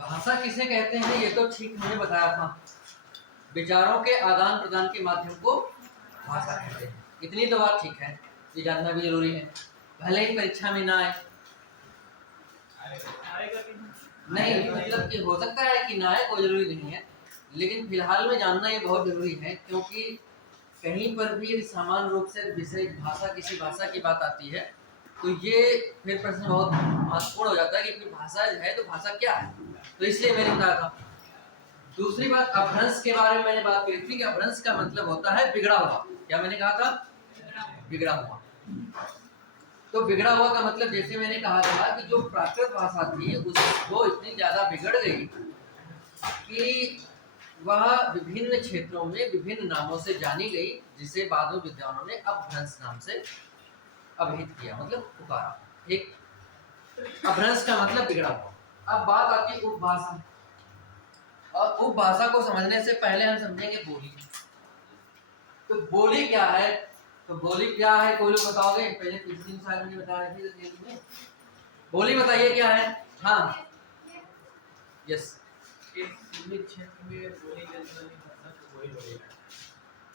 भाषा किसे कहते हैं ये तो ठीक मैंने बताया था। विचारों के आदान प्रदान के माध्यम को भाषा कहते हैं। इतनी तो बात ठीक है, ये जानना भी जरूरी है, भले ही परीक्षा में ना आए। नहीं मतलब कि हो सकता है कि ना आए, कोई जरूरी नहीं है, लेकिन फिलहाल में जानना ये बहुत जरूरी है, क्योंकि कहीं पर भी समान रूप से विषय भाषा किसी भाषा की बात आती है तो ये फिर प्रश्न बहुत महत्वपूर्ण हो जाता है कि फिर भाषा है तो भाषा क्या है, तो इसलिए मैंने बताया था। दूसरी बात, अपभ्रंश के बारे में मैंने बात की थी कि अपभ्रंश का मतलब होता है बिगड़ा हुआ। क्या मैंने कहा था? बिगड़ा हुआ। तो बिगड़ा हुआ का मतलब जैसे मैंने कहा था कि जो प्राकृत भाषा थी वो इतनी ज्यादा बिगड़ गई कि वह विभिन्न क्षेत्रों में विभिन्न नामों से जानी गई, जिसे बाद में विद्वानों ने अपभ्रंश नाम से अभिहित किया, मतलब पुकारा। एक अपभ्रंश का मतलब बिगड़ा हुआ। अब बात आती है उपभाषा, और उपभाषा को समझने से पहले हम समझेंगे बोली। तो बोली क्या है? तो बोली क्या है, कोई लोग बताओगे? पहले पिछली साल में बता रहे थे, बोली बताइए क्या है? हाँ यस, क्षेत्र में बोली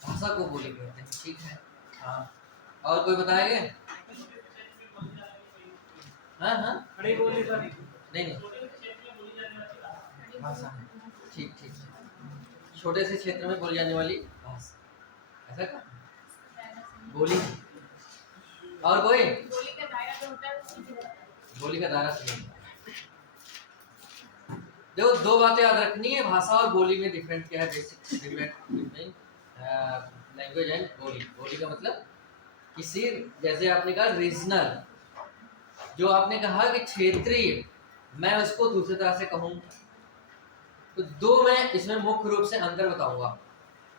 भाषा को बोली कहते हैं, ठीक है। हाँ, और कोई बताएंगे? हाँ हाँ नहीं भाषा है, ठीक ठीक, छोटे से क्षेत्र में बोली जाने वाली भाषा, ऐसा का बोली। और कोई? बोली का दायरा सही। देखो दो बातें याद रखनी है, भाषा और बोली में डिफरेंट क्या है, बेसिक डिफरेंट लैंग्वेज एंड बोली। बोली का मतलब किसी, जैसे आपने कहा रीजनल, जो आपने कहा कि क्षेत्रीय, मैं उसको दूसरी तरह से कहूँ तो दो मैं इसमें मुख्य रूप से अंतर बताऊंगा।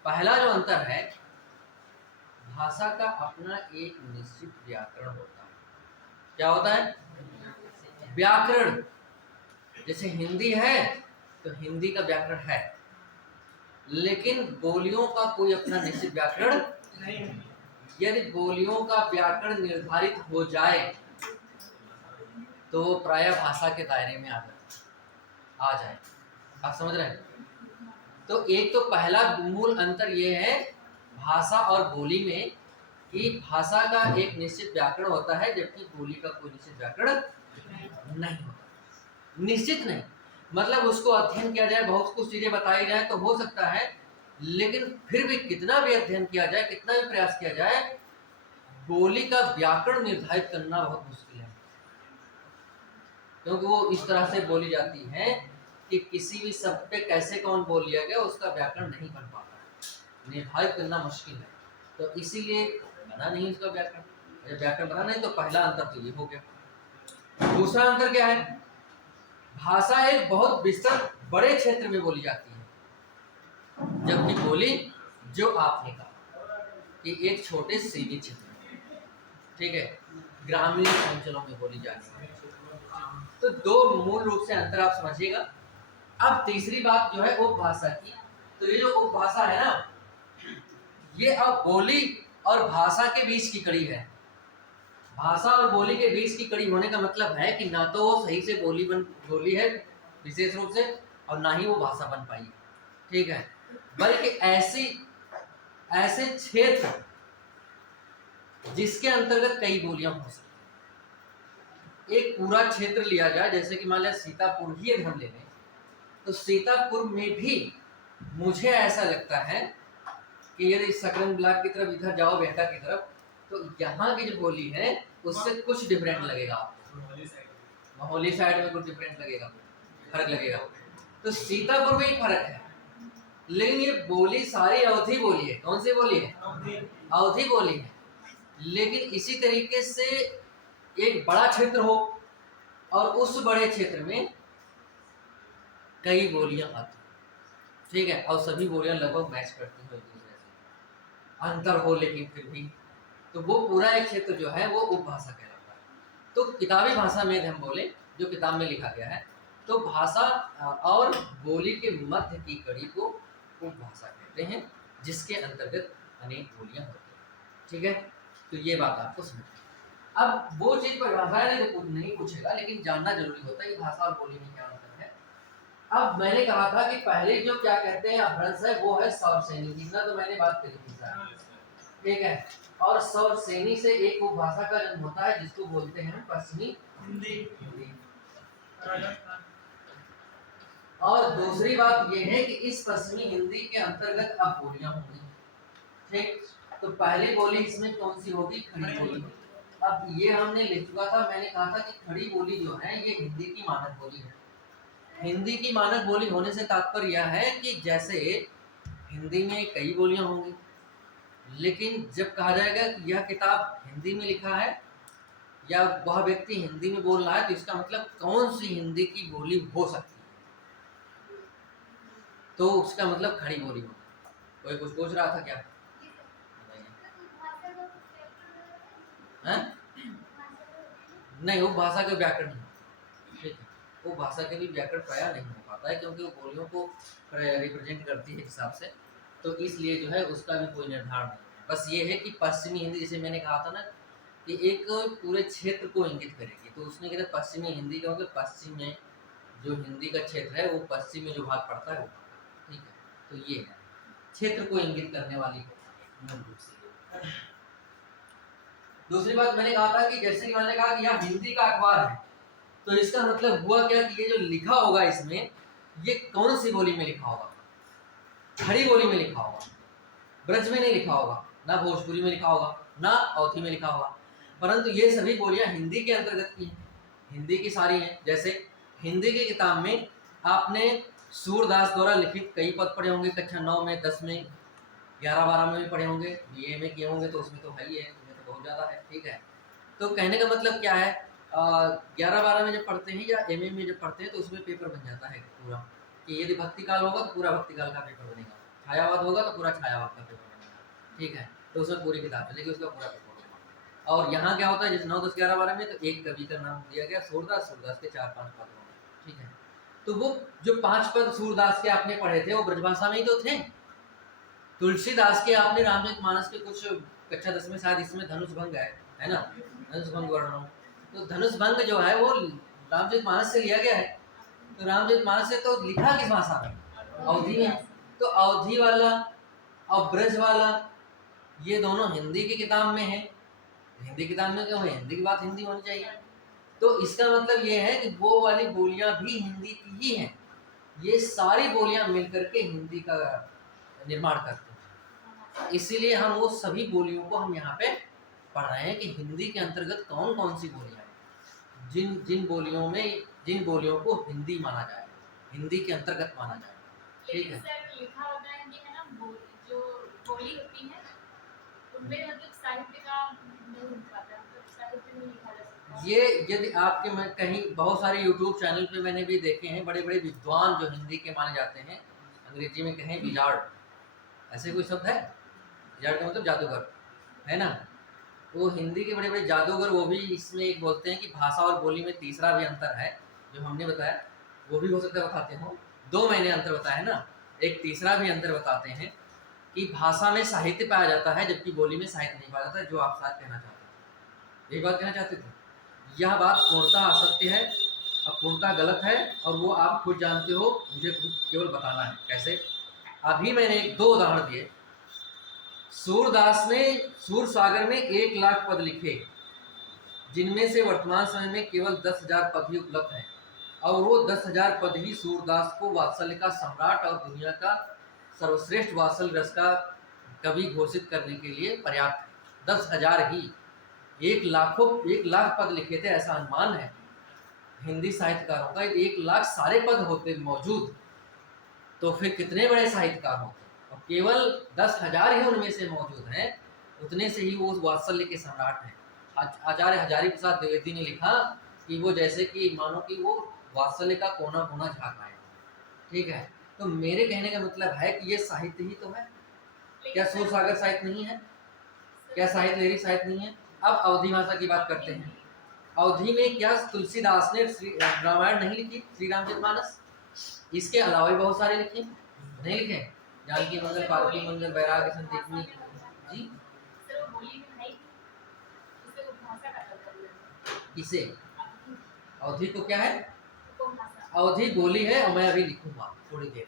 पहला जो अंतर है, भाषा का अपना एक निश्चित व्याकरण होता है। क्या होता है? व्याकरण। जैसे हिंदी है तो हिंदी का व्याकरण है, लेकिन बोलियों का कोई अपना निश्चित व्याकरण नहीं है। यदि बोलियों का व्याकरण निर्धारित हो जाए तो प्राय भाषा के दायरे में आ जाए। आप समझ रहे हैं? तो एक तो पहला मूल अंतर यह है भाषा और बोली में कि भाषा का एक निश्चित व्याकरण होता है, जबकि बोली का कोई निश्चित व्याकरण नहीं होता। निश्चित नहीं मतलब उसको अध्ययन किया जाए, बहुत कुछ चीजें बताई जाए तो हो सकता है, लेकिन फिर भी कितना भी अध्ययन किया जाए, कितना भी प्रयास किया जाए, बोली का व्याकरण निर्धारित करना बहुत मुश्किल है, क्योंकि वो इस तरह से बोली जाती है कि किसी भी शब्द पे कैसे कौन बोल लिया गया उसका व्याकरण नहीं बन पाता, निर्धारित करना मुश्किल है। तो इसीलिए बना नहीं उसका व्याकरण। व्याकरण बना नहीं तो पहला अंतर तो ये हो गया। दूसरा अंतर क्या है? भाषा एक बहुत विस्तृत बड़े क्षेत्र में बोली जाती है, जबकि बोली जो आपने कहा कि एक छोटे सीमित क्षेत्र में, ठीक है, ग्रामीण अंचलों में बोली जाती है। तो दो मूल रूप से अंतर आप समझिएगा। अब तीसरी बात जो है उपभाषा की, तो ये जो उपभाषा है ना, ये अब बोली और भाषा के बीच की कड़ी है। भाषा और बोली के बीच की कड़ी होने का मतलब है कि ना तो वो सही से बोली है विशेष रूप से, और ना ही वो भाषा बन पाई है, ठीक है, बल्कि ऐसे क्षेत्र जिसके अंतर्गत कई बोलियां हो सकती हैं। एक पूरा क्षेत्र लिया जाए, जैसे कि मान लिया सीतापुर ही हम ले लें, तो सीतापुर में भी मुझे ऐसा लगता है कि यदि सकरंग ब्लॉक की तरफ इधर जाओ, बेहटा की तरफ, तो यहाँ की जो बोली है उससे कुछ डिफरेंट लगेगा आपको। महोली साइड में कुछ डिफरेंट लगेगा, फर्क लगेगा। तो सीतापुर में ही फर्क है, लेकिन ये बोली सारी अवधी बोली है। कौन सी बोली है? अवधी बोली है। लेकिन इसी तरीके से एक बड़ा क्षेत्र हो और उस बड़े क्षेत्र में कई बोलियां आती, ठीक है, और सभी बोलियां लगभग मैच करती हो एक दूसरे से, अंतर हो लेकिन फिर भी, तो वो पूरा एक क्षेत्र जो है वो उपभाषा कहलाता है। तो किताबी भाषा में हम बोले जो किताब में लिखा गया है, तो भाषा और बोली के मध्य की कड़ी को उपभाषा कहते हैं, जिसके अंतर्गत अनेक बोलियां होती हैं। ठीक है, तो ये बात आपको समझ। अब वो चीज परिभाषा नहीं पूछेगा, लेकिन जानना जरूरी होता है कि भाषा और बोली में क्या अंतर है। अब मैंने कहा था कि पहले जो क्या कहते हैं अपभ्रंश है वो है सौरसेनी, इतना तो मैंने बात करी थी सर, ठीक है। और सौरसेनी से एक उपभाषा का जन्म होता है जिसको बोलते हैं पश्चिमी हिंदी। और दूसरी बात ये है कि इस पश्चिमी हिंदी के अंतर्गत अब बोलियां होंगी, ठीक। तो पहली बोली इसमें कौन सी होगी? खड़ी बोली। अब ये हमने लिख चुका था, मैंने कहा था कि खड़ी बोली जो है ये हिंदी की मानक बोली है। हिंदी की मानक बोली होने से तात्पर्य यह है कि जैसे हिंदी में कई बोलियां होंगी, लेकिन जब कहा जाएगा कि यह किताब हिंदी में लिखा है या वह व्यक्ति हिंदी में बोल रहा है, तो इसका मतलब कौन सी हिंदी की बोली हो सकती है, तो उसका मतलब खड़ी बोली होगी। कोई कुछ पूछ रहा था क्या? नहीं, वो भाषा के व्याकरण नहीं, ठीक है, वो भाषा के भी व्याकरण प्रायः नहीं हो पाता है, क्योंकि वो बोलियों को रिप्रेजेंट करती है हिसाब से, तो इसलिए जो है उसका भी कोई निर्धारण नहीं है। बस ये है कि पश्चिमी हिंदी, जैसे मैंने कहा था ना कि एक पूरे क्षेत्र को इंगित करेगी, तो उसने कहा पश्चिमी हिंदी का मतलब पश्चिम में जो हिंदी का क्षेत्र है वो पश्चिम में जो भाग पड़ता है वो, ठीक है। तो ये है क्षेत्र को इंगित करने वाली मूल रूप से। दूसरी बात मैंने कहा था कि जैसे कि मैंने कहा कि यह हिंदी का अखबार है, तो इसका मतलब हुआ क्या कि ये जो लिखा होगा इसमें, ये कौन सी बोली में लिखा होगा? खड़ी बोली में लिखा होगा, ब्रज में नहीं लिखा होगा, ना भोजपुरी में लिखा होगा, ना अवधी में लिखा होगा, परंतु ये सभी बोलियां हिंदी के अंतर्गत की हैं, हिंदी की सारी हैं। जैसे हिंदी की किताब में आपने सूरदास द्वारा लिखित कई पद पढ़े होंगे, कक्षा 9 में, 10 में, 11-12 में भी पढ़े होंगे, बीए में किए होंगे, तो उसमें तो है ही है, उसमें तो बहुत ज़्यादा है, ठीक है। तो कहने का मतलब क्या है, 11-12 में जब पढ़ते हैं या एमए में जब पढ़ते हैं तो उसमें पेपर बन जाता है पूरा, कि यदि भक्ति काल होगा तो पूरा भक्ति काल का पेपर बनेगा, छायावाद होगा तो पूरा छायावाद का पेपर बनेगा, ठीक है। तो उसमें पूरी किताब चलेगी, उसका पूरा पेपर होगा। और यहाँ क्या होता है, जैसे 9, 10, 11, 12 में तो एक कवि का नाम दिया गया सूरदास, सूरदास के 4-5 पद होंगे, ठीक है। तो वो जो 5 पद सूरदास के आपने पढ़े थे वो ब्रजभाषा में ही तो थे। तुलसीदास के आपने रामचरितमानस के कुछ कक्षा 10 में शायद इसमें धनुष भंग है ना, धनुष भंग वर्णन, तो धनुष भंग जो है वो रामचरितमानस से लिया गया है। तो रामचरितमानस से तो लिखा किस भाषा में? अवधी में। तो अवधी वाला और ब्रज वाला ये दोनों हिंदी की किताब में है, हिंदी किताब में क्यों है? हिंदी की बात हिंदी होनी चाहिए। तो इसका मतलब ये है कि वो वाली बोलियां भी हिंदी की ही हैं, ये सारी बोलियां मिलकर के हिंदी का निर्माण करते हैं। इसीलिए हम वो सभी बोलियों को हम यहाँ पे पढ़ रहे हैं कि हिंदी के अंतर्गत कौन कौन सी बोलियां हैं, जिन बोलियों में, जिन बोलियों को हिंदी माना जाए, हिंदी के अंतर्गत माना जाए, ठीक है। सर लिखा होता है कि है ना, जो बोली होती है उनमें मतलब साहित्य का नहीं हो पाता, मतलब साहित्य में लिखा जा सकता है। ये यदि आपके मैं कहीं बहुत सारे यूट्यूब चैनल पे मैंने भी देखे हैं, बड़े बड़े विद्वान जो हिंदी के माने जाते हैं, अंग्रेजी में कहें विजार्ड, ऐसे कोई शब्द है, विजार्ड का मतलब जादूगर है ना, वो हिंदी के बड़े बड़े जादूगर, वो भी इसमें एक बोलते हैं कि भाषा और बोली में तीसरा भी अंतर है, जो हमने बताया वो भी हो सकता है बताते हो, 2 महीने अंतर बताया है ना, एक तीसरा भी अंतर बताते हैं कि भाषा में साहित्य पाया जाता है जबकि बोली में साहित्य नहीं पाया जाता है, जो आप साथ कहना चाहते थे, यही बात कहना चाहते थे। यह बात पूर्णतः असत्य है, पूर्णतः गलत है, और वो आप खुद जानते हो, मुझे खुद केवल बताना है कैसे। अभी मैंने 2 उदाहरण दिए, सूरदास ने सूर सागर में 1 लाख पद लिखे, जिनमें से वर्तमान समय में केवल 10,000 पद ही उपलब्ध हैं, और वो 10,000 पद ही सूरदास को वात्सल्य का सम्राट और दुनिया का सर्वश्रेष्ठ वात्सल्य रस का कवि घोषित करने के लिए पर्याप्त है। 10,000 ही, 1 लाख पद लिखे थे ऐसा अनुमान है हिंदी साहित्यकारों का। 1 लाख सारे पद होते मौजूद तो फिर कितने बड़े साहित्यकार होते, और केवल 10,000 ही उनमें से मौजूद हैं, उतने से ही वो वात्सल्य के सम्राट हैं। आचार्य हजारी प्रसाद द्विवेदी ने लिखा कि वो जैसे कि मानो कि वो वात्सल्य का कोना कोना झाँक आए, ठीक है। तो मेरे कहने का मतलब है कि ये साहित्य ही तो है, क्या सूर सागर साहित्य नहीं है? क्या साहित्य लहरी साहित्य नहीं है? अब अवधी भाषा की बात करते हैं। अवधि में क्या तुलसीदास ने रामायण नहीं लिखी, श्री रामचरितमानस? इसके अलावा भी बहुत सारे लिखे, नहीं लिखे? जानकी मंगल, पार्वती मंगल, वैराग्य संदीपनी जी। सर वो बोली में नहीं थी, इससे वो भाषा का तत्व है। किसे? अवधि को क्या है? वो भाषा। अवधि बोली है और मैं अभी लिखूंगा थोड़ी देर,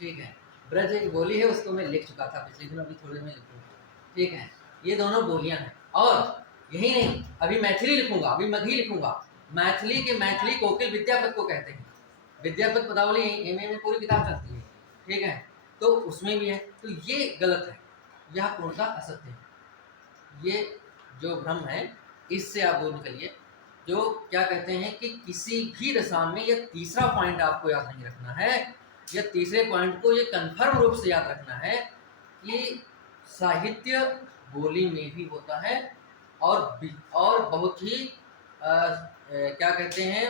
ठीक है। ब्रज एक बोली है, उसको मैं लिख चुका था पिछले दिन, अभी थोड़े में लिखूंगा, ठीक है। ये दोनों बोलियां हैं। और यही नहीं, अभी मैथिली लिखूंगा, अभी मगही लिखूंगा। मैथिली के मैथिली कोकिल विद्यापति को कहते हैं। विद्यापति पदावली एमए में पूरी किताब चलती है, ठीक है। तो उसमें भी है, तो ये गलत है, यह पूर्णतः असत्य है। ये जो भ्रम है इससे आप दूर निकलिए। जो क्या कहते हैं कि किसी भी दशा में, यह तीसरा पॉइंट आपको याद नहीं रखना है, या तीसरे पॉइंट को ये कन्फर्म रूप से याद रखना है कि साहित्य बोली में भी होता है और बहुत ही क्या कहते हैं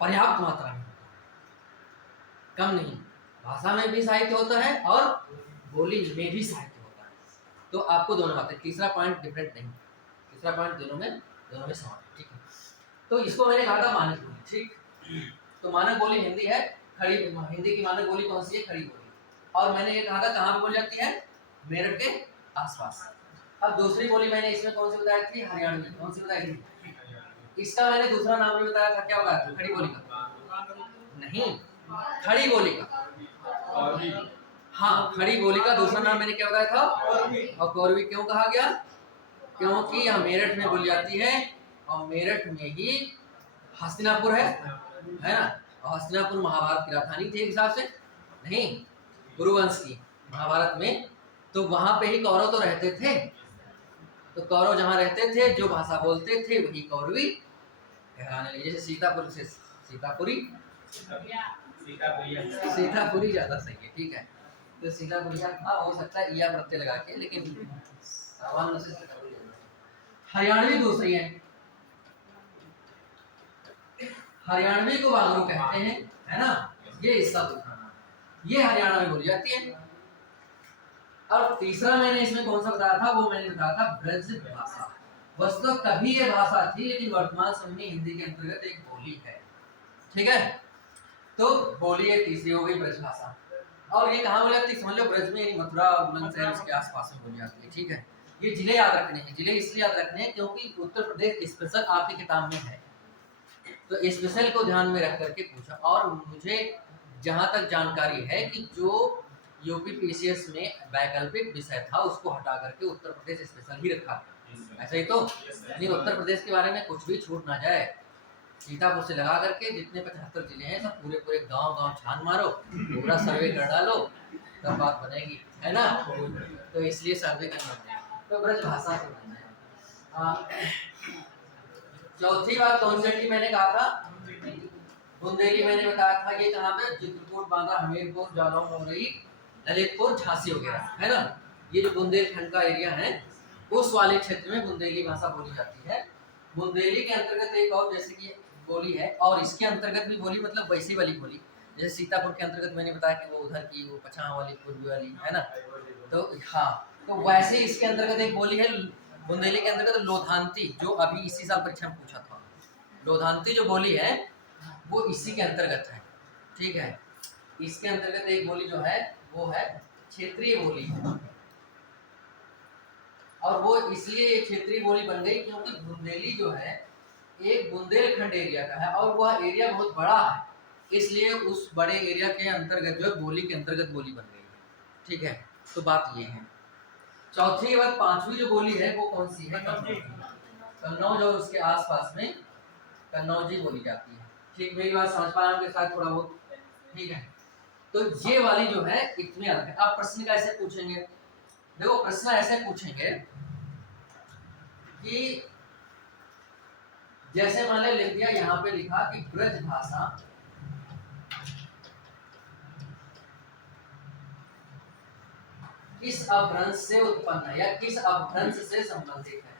पर्याप्त मात्रा में होता है, कम नहीं। भाषा में भी साहित्य होता है और बोली में भी साहित्य होता है। तो आपको दोनों बातें, तीसरा पॉइंट डिफरेंट नहीं, तीसरा पॉइंट दोनों में समान है, ठीक है। तो इसको मैंने कहा था मानक बोली, ठीक। तो मानक बोली हिंदी है, खड़ी हिंदी की मानक बोली कौन सी है? खड़ी बोली। और मैंने ये कहा था कहाँ पे बोली जाती है? मेरठ के आसपास। अब दूसरी बोली मैंने इसमें कौन सी बताई थी? हरियाणवी। कौन सी बताई थी? इसका मैंने दूसरा नाम भी बताया था, क्या बताया था? खड़ी बोली का नहीं, खड़ी बोली का। हाँ, खड़ी बोली का दूसरा नाम मैंने क्या बताया था? और कौरवी क्यों कहा गया? क्योंकि यह मेरठ में बोली जाती है और मेरठ में ही हस्तिनापुर है ना। और हस्तिनापुर महाभारत की राजधानी थी एक हिसाब से, नहीं, गुरुवंश की महाभारत में। तो वहां पे ही कौरव तो रहते थे, तो कौरव जहाँ रहते थे, जो भाषा बोलते थे वही कौरवी कहलाने लगे। जैसे सीतापुर से सीतापुरी, सीतापुरी ज्यादा सही है, ठीक है। तो सीतापुरिया था, हो सकता है इया प्रत्यय लगा के, लेकिन सामान्य से सीतापुरी। हरियाणवी दूसरी है, हरियाणवी को बांगरू कहते हैं, है ना। ये इसका दूसरा नाम, ये हरियाणा में बोली जाती है। और तीसरा मैंने इसमें कौन सा बताया था? वो मैंने बताया था ब्रज भाषा। वस्तु तभी ये भाषा थी, लेकिन वर्तमान समय में हिंदी के अंतर्गत एक बोली है, ठीक है। तो बोली एक तीसरी हो गई ब्रज भाषा। और ये कहाँ बोली जाती है? समझ लो ब्रज में, यानी मथुरा और बुलंदशहर उसके आसपास में बोली जाती है, ठीक है। ये जिले याद रखने हैं, जिले इसलिए याद रखने हैं क्योंकि उत्तर प्रदेश स्पेशल आपकी किताब में है, तो स्पेशल को ध्यान में रख करके पूछा। और मुझे जहाँ तक जानकारी है कि जो यूपी पीसीएस में वैकल्पिक विषय था उसको हटा करके उत्तर प्रदेश स्पेशल ही रखा, ऐसा ही तो नहीं। उत्तर प्रदेश के बारे में कुछ भी छूट ना जाए। सीतापुर से लगा करके जितने 75 जिले हैं सब पूरे पूरे गांव छान मारो, पूरा सर्वे कर डालो, तब बात बनेगी, है ना। तो इसलिए सर्वे करना, तो ब्रज भाषा से बनना है। चौथी बात कौन सी थी? मैंने कहा था बुंदेली। मैंने बताया था ये कहाँ पे? चित्रकूट, बांदा, हमीरपुर, जालौन, मौरई, ललितपुर, झांसी वगैरह, है ना। ये जो बुंदेलखंड का एरिया है उस वाले क्षेत्र में बुंदेली भाषा बोली जाती है। बुंदेली के अंतर्गत एक और जैसे कि बोली है, और इसके अंतर्गत भी बोली, मतलब वैसी वाली बोली जैसे सीतापुर के अंतर्गत मैंने बताया कि वो उधर की, वो पछाह वाली, पूर्वी वाली, है ना। तो हाँ, तो वैसे इसके अंतर्गत एक बोली है बुंदेली के अंतर्गत लोधांती, जो अभी इसी साल परीक्षा में पूछा था। लोधांती जो बोली है वो इसी के अंतर्गत है, ठीक है। इसके अंतर्गत एक बोली जो है वो है क्षेत्रीय बोली, और वो इसलिए क्षेत्रीय बोली बन गई क्योंकि बुंदेली जो है एक बुंदेलखंड एरिया का है और वह एरिया बहुत बड़ा है, इसलिए उस बड़े एरिया के अंतर्गत जो है बोली के अंतर्गत बोली बन गई है, ठीक है। तो बात ये है। चौथी बात, पांचवी जो बोली है वो कौन सी है? कन्नौज और उसके आसपास में कन्नौजी बोली जाती है, ठीक। मेरी बात समझ पाए के साथ थोड़ा बहुत, ठीक है। तो ये वाली जो है इतनी अलग है। आप प्रश्न कैसे पूछेंगे? देखो प्रश्न ऐसे पूछेंगे कि जैसे मान लिख दिया, यहाँ पे लिखा कि ब्रज भाषा किस अपभ्रंश से उत्पन्न है या किस अपभ्रंश से संबंधित है।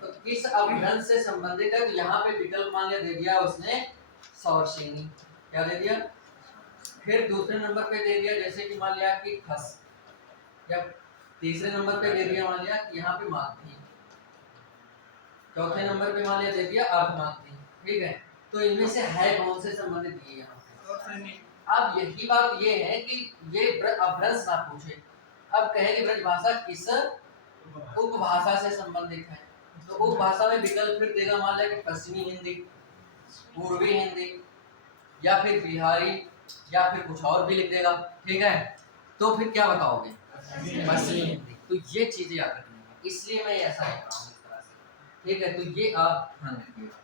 तो किस अपभ्रंश से संबंधित है, तो यहाँ पे विकल्प मान लिया दे दिया उसने सौरसेनी, क्या दे दिया। फिर दूसरे नंबर पे दे दिया जैसे कि मान लिया कि खस, या तीसरे नंबर पे दे दिया मान लिया कि यहाँ पे मागधी, चौथे नंबर पे मान लिया दे दिया अर्धमात्री, ठीक है। तो इनमें से है कौन से संबंधित दिए यहाँ पे। और सैनिक अब यही बात ये है कि ये अभ्रंश ना पूछे, अब कहे कि ब्रजभाषा किस उपभाषा से संबंधित है, तो उपभाषा में विकल्प फिर देगा, मान लिया कि पश्चिमी हिंदी, पूर्वी हिंदी, या फिर बिहारी, या फिर कुछ और भी लिख देगा, ठीक है। तो फिर क्या बताओगे, पश्चिमी हिंदी। तो ये चीजें याद रखनी है, इसलिए मैं ऐसा लिख रहा हूँ इस तरह से, ठीक है। तो ये आप ध्यान रखिएगा।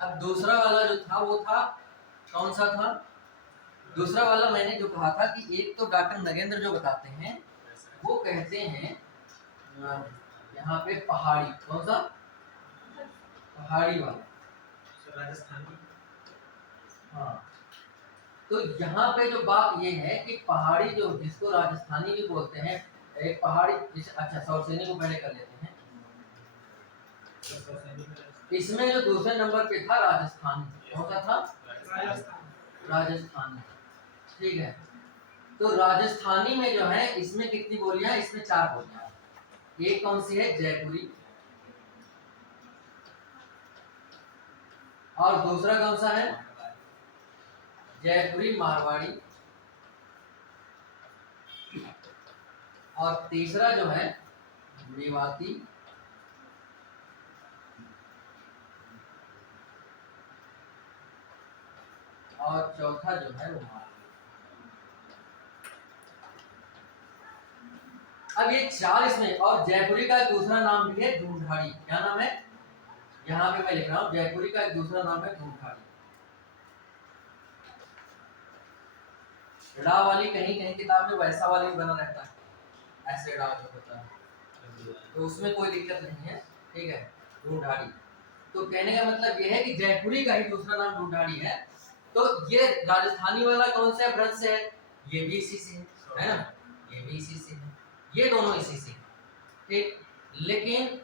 अब दूसरा वाला जो था वो था कौन सा था, दूसरा वाला मैंने जो कहा था कि एक तो डॉक्टर नगेंद्र जो बताते हैं वो कहते हैं यहाँ पे पहाड़ी, कौन सा पहाड़ी वाला राजस्थानी। हाँ। तो यहाँ पे जो बात ये है कि पहाड़ी जो जिसको राजस्थानी भी बोलते हैं, एक पहाड़ी अच्छा सौरसेनी को पहले कर लेते हैं। इसमें जो दूसरे नंबर पे था राजस्थानी, कौन सा था राजस्थानी, ठीक है। तो राजस्थानी में जो है इसमें कितनी बोलियां, इसमें 4 बोलियां। एक कौन सी है, जयपुरी, और दूसरा कौन सा है, जयपुरी मारवाड़ी, और तीसरा जो है मेवाती, और चौथा जो है वो मालवी। अब ये 4 इसमें, और जयपुरी का एक दूसरा नाम भी है ढूंढाड़ी, क्या नाम है, यहाँ पे मैं लिख रहा हूँ जयपुरी का एक दूसरा नाम है ढूंढाड़ी। ड़ा वाली कहीं कहीं किताब में वैसा वाली बना रहता है, ऐसे ड़ा जो होता है, तो उसमें कोई दिक्कत नहीं है, ठीक है, ढूंढाड़ी। तो कहने का मतलब ये है कि जयपुरी का ही दूसरा नाम ढूंढाड़ी है। तो ये राजस्थानी वाला कौन सा ब्रज से है, ये भी इसी से है ना, ये भी इसी से है, ये दोनों इसी से, ठीक। लेकिन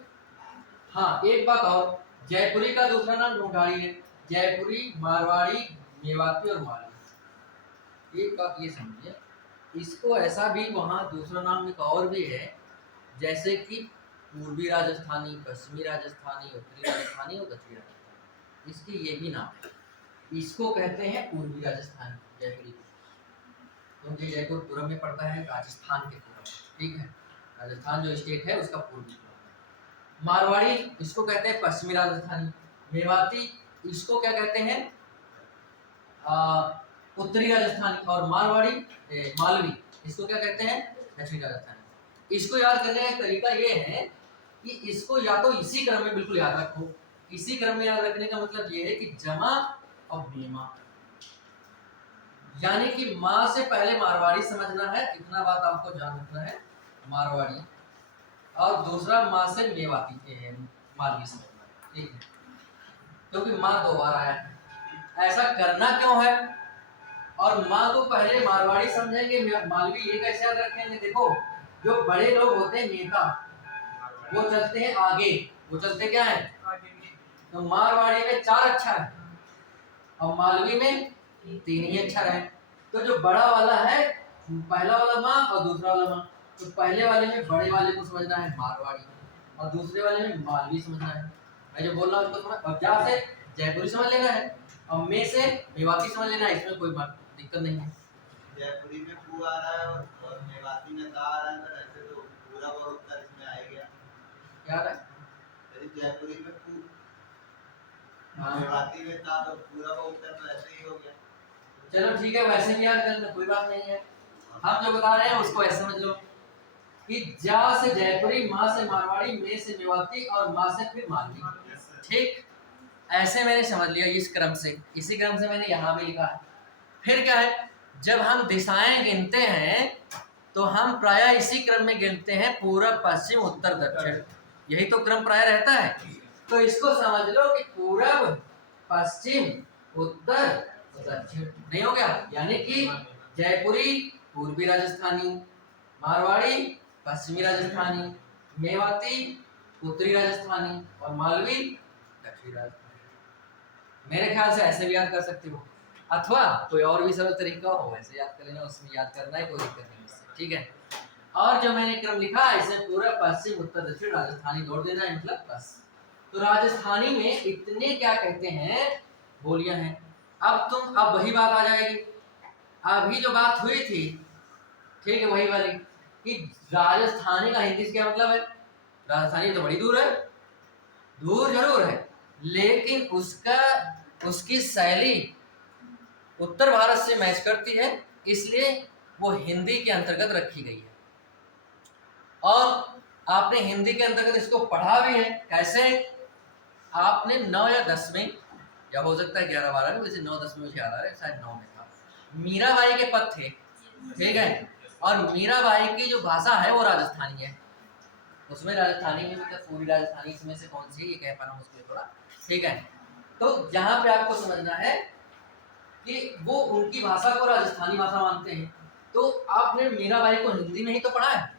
हाँ एक बात और, जयपुरी का दूसरा नाम ढूंढाड़ी है, जयपुरी, मारवाड़ी, मेवाती और मालवी। एक बात ये समझिए, इसको ऐसा भी वहाँ दूसरा नाम एक और भी है, जैसे कि पूर्वी राजस्थानी, पश्चिमी राजस्थानी, उत्तरी राजस्थानी और दक्षिणी राजस्थानी, इसके ये भी नाम है। इसको कहते हैं पूर्वी राजस्थान, जयपुरी, क्योंकि जयपुर पूर्व में पड़ता है राजस्थान के पूर्व, ठीक है, राजस्थान जो स्टेट है उसका पूर्वी। मारवाड़ी इसको कहते हैं पश्चिमी राजस्थानी, मेवाती इसको क्या कहते हैं उत्तरी राजस्थानी, और मारवाड़ी मालवी इसको क्या कहते हैं दक्षिणी राजस्थानी। इसको याद करने का तरीका ये है कि इसको या तो इसी क्रम में बिल्कुल याद रखो, इसी क्रम में याद रखने का मतलब ये है कि जमा और बेमा, यानी कि माँ से पहले मारवाड़ी समझना है, इतना बात आपको ध्यान रखना है, मारवाड़ी, और दूसरा माँ से मेवाती मालवी समझना है, ठीक है, क्योंकि माँ 2 बार आया है। ऐसा करना क्यों है, और माँ को पहले मारवाड़ी समझेंगे, मालवी ये कैसे याद रखेंगे, देखो जो बड़े लोग होते हैं नेता, वो चलते हैं आगे, वो चलते क्या है, तो मारवाड़ी में 4 अक्षर है और मालवी में 3 ही अक्षर है। तो जो बड़ा वाला है, पहला वाला माँ और दूसरा वाला माँ, तो पहले वाले में बड़े वाले को समझना है मारवाड़ी, और दूसरे वाले में मालवी समझना है। मैं जो बोल रहा हूँ उसको समझ, और जा से जयपुरी समझ लेना है, और मैं से मेवाती समझ लेना है, इसमें कोई दिक्कत नहीं है। जयपुरी में पू आ रहा है और मेवाती में ता आ रहा है, ऐसे तो पूरा और उत्तर इसमें आ गया। क्या है, यदि जयपुरी में पू, हाँ मेवाती में ता, तो पूरा और उत्तर तो ऐसे ही हो गया। चलो ठीक है, वैसे भी याद करना कोई बात नहीं है, हम जो बता रहे हैं उसको ऐसे समझ लो कि जा से जयपुरी, माँ से मारवाड़ी, में से मेवाती और माँ से फिर मालवी, ठीक, ऐसे मैंने समझ लिया इस क्रम से, इसी क्रम से मैंने यहाँ भी लिखा है। फिर क्या है, जब हम दिशाएं गिनते हैं तो हम प्रायः इसी क्रम में गिनते हैं, पूर्व, पश्चिम, उत्तर, दक्षिण, यही तो क्रम प्रायः रहता है। तो इसको समझ लो कि पूर्व, पश्चिम, उत्तर, दक्षिण, नहीं हो गया, यानी कि जयपुरी पूर्वी राजस्थानी, मारवाड़ी पश्चिमी राजस्थानी, मेवाती उत्तरी राजस्थानी और मालवी दक्षिणी राजस्थानी। मेरे ख्याल से ऐसे भी याद कर सकते हो, अथवा कोई और भी सरल तरीका हो वैसे याद कर लेना, उसमें याद करना है, कोई दिक्कत नहीं इससे, ठीक है। और जो मैंने क्रम लिखा है इसमें पूरा पश्चिम उत्तर दक्षिण राजस्थानी जोड़ देना है, मतलब बस। तो राजस्थानी में इतने क्या कहते हैं बोलियां हैं। अब वही बात आ जाएगी, अभी जो बात हुई थी, ठीक है, वही वाली कि राजस्थानी का हिंदी से क्या मतलब है। राजस्थानी तो बड़ी दूर है, दूर जरूर है, लेकिन उसकी शैली उत्तर भारत से मैच करती है, इसलिए वो हिंदी के अंतर्गत रखी गई है। और आपने हिंदी के अंतर्गत इसको पढ़ा भी है। कैसे? आपने 9 या 10 में, या हो सकता है 11-12 में, वैसे 9-10 में मुझे याद आ रहा है, शायद 9 में था, मीराबाई के पद थे, ठीक है। और मीराबाई की जो भाषा है वो राजस्थानी है। उसमें राजस्थानी में मतलब पूरी राजस्थानी इसमें से कौन सी ये कह पाना मुश्किल थोड़ा, ठीक है। तो जहां पे आपको समझना है कि वो उनकी भाषा को राजस्थानी भाषा मानते हैं, तो आपने मीराबाई को हिंदी में ही तो पढ़ा है,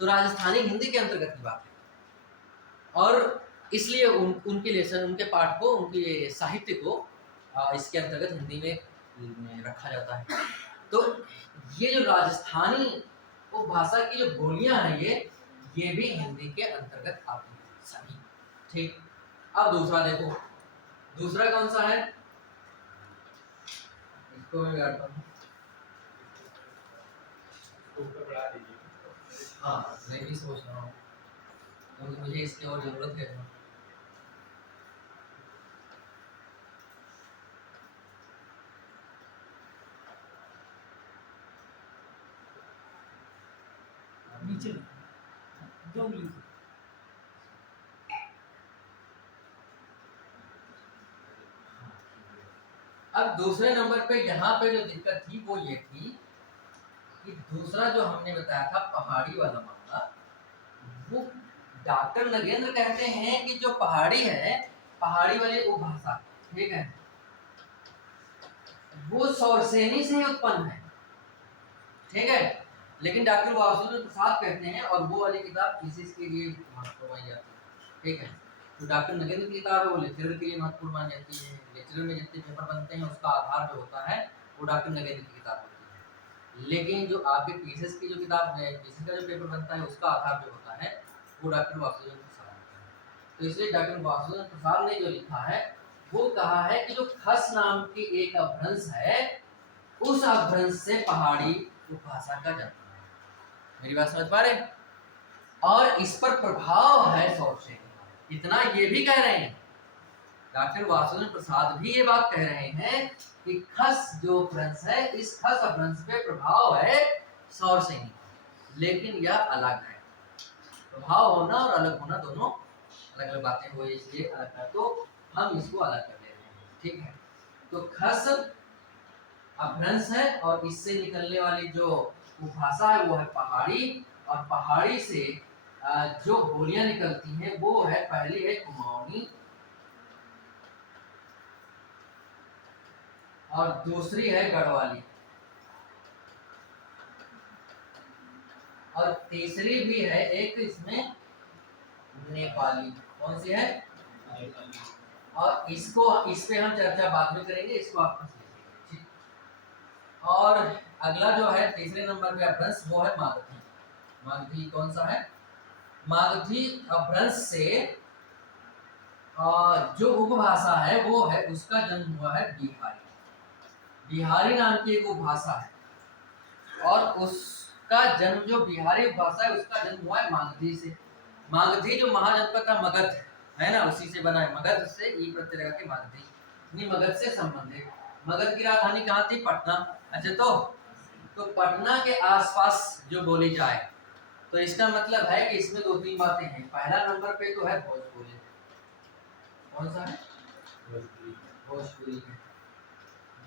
तो राजस्थानी हिंदी के अंतर्गत की बात है। और इसलिए उनके लेसन, उनके पाठ को, उनके साहित्य को इसके अंतर्गत हिंदी में रखा जाता है। तो ये जो राजस्थानी वो भाषा की जो बोलियां हैं ये भी हिंदी के अंतर्गत आती है सभी, ठीक। अब दूसरा देखो, दूसरा कौन सा है, इसको मैं काटता हूँ। हाँ, मैं भी सोच रहा हूँ, तो मुझे इसकी और जरूरत है। नीचे 2 उंगली से। अब दूसरे नंबर पे यहाँ पे जो दिक्कत थी वो ये थी कि दूसरा जो हमने बताया था पहाड़ी वाला मामला, वो डॉक्टर नगेंद्र कहते हैं कि जो पहाड़ी है, पहाड़ी वाली वो भाषा, ठीक है, वो सौरसेनी से ही उत्पन्न है, ठीक है। लेकिन डॉक्टर वासुदेव प्रसाद कहते हैं, और वो वाली किताब थीसिस के लिए महत्वपूर्ण मानी जाती है, ठीक है। तो डॉक्टर नगेंद्र की किताब है वो लेक्चरर के लिए महत्वपूर्ण मानी जाती है। लेक्चरर में जितने पेपर बनते हैं उसका आधार जो होता है वो डॉक्टर नगेंद्र की किताब होती है। लेकिन जो आपके पीसीएस की जो किताब है, पीसीएस का जो पेपर बनता है उसका आधार जो होता है वो डॉक्टर वासुदेव प्रसाद होता है। तो इसलिए डॉक्टर वासुदेव प्रसाद ने जो लिखा है वो कहा है कि जो खस नाम की एक अपभ्रंश है, उस अपभ्रंश से पहाड़ी उपभाषा का जन्म है। मेरी बात समझ पा रहे? और इस पर प्रभाव है सौरसेनी। इतना ये भी कह रहे हैं, डॉक्टर वासुदेव प्रसाद भी ये बात कह रहे हैं कि खस जो अपभ्रंश है, इस खस अपभ्रंश पे प्रभाव है सौरसेनी, लेकिन यह अलग है। प्रभाव होना और अलग होना दोनों अलग अलग बातें हो, इसलिए अलग है, तो हम इसको अलग कर ले रहे हैं, ठीक है। तो खस अपभ्रंश है और इससे निकलने वाली जो भाषा है वो है पहाड़ी, और पहाड़ी से जो बोलियां निकलती हैं वो है, पहली है कुमाऊनी और दूसरी है गढ़वाली, और तीसरी भी है एक इसमें नेपाली। कौन सी है? और इसको, इस पे हम चर्चा बाद में करेंगे, इसको आप ठीक। और अगला जो है तीसरे नंबर पे अपभ्रंश वो है मागधी। मागधी कौन सा है? मागधी अपभ्रंश से जो उपभाषा है वो है, उसका जन्म हुआ है बिहारी। बिहारी नाम की एक उपभाषा है, और उसका जन्म, जो बिहारी उपभाषा है उसका जन्म हुआ है मागधी से। मागधी जो महाजनपद का मगध है ना, उसी से बना है, मगध से ई प्रत्यय लगा के मागधी, मगध से संबंधित। मगध की राजधानी कहाँ थी? पटना। अच्छा, तो पटना के आसपास जो बोली जाए, तो इसका मतलब है कि इसमें 2-3 बातें हैं। पहला नंबर पे तो है भोजपुरी। कौन सा है? भोजपुरी।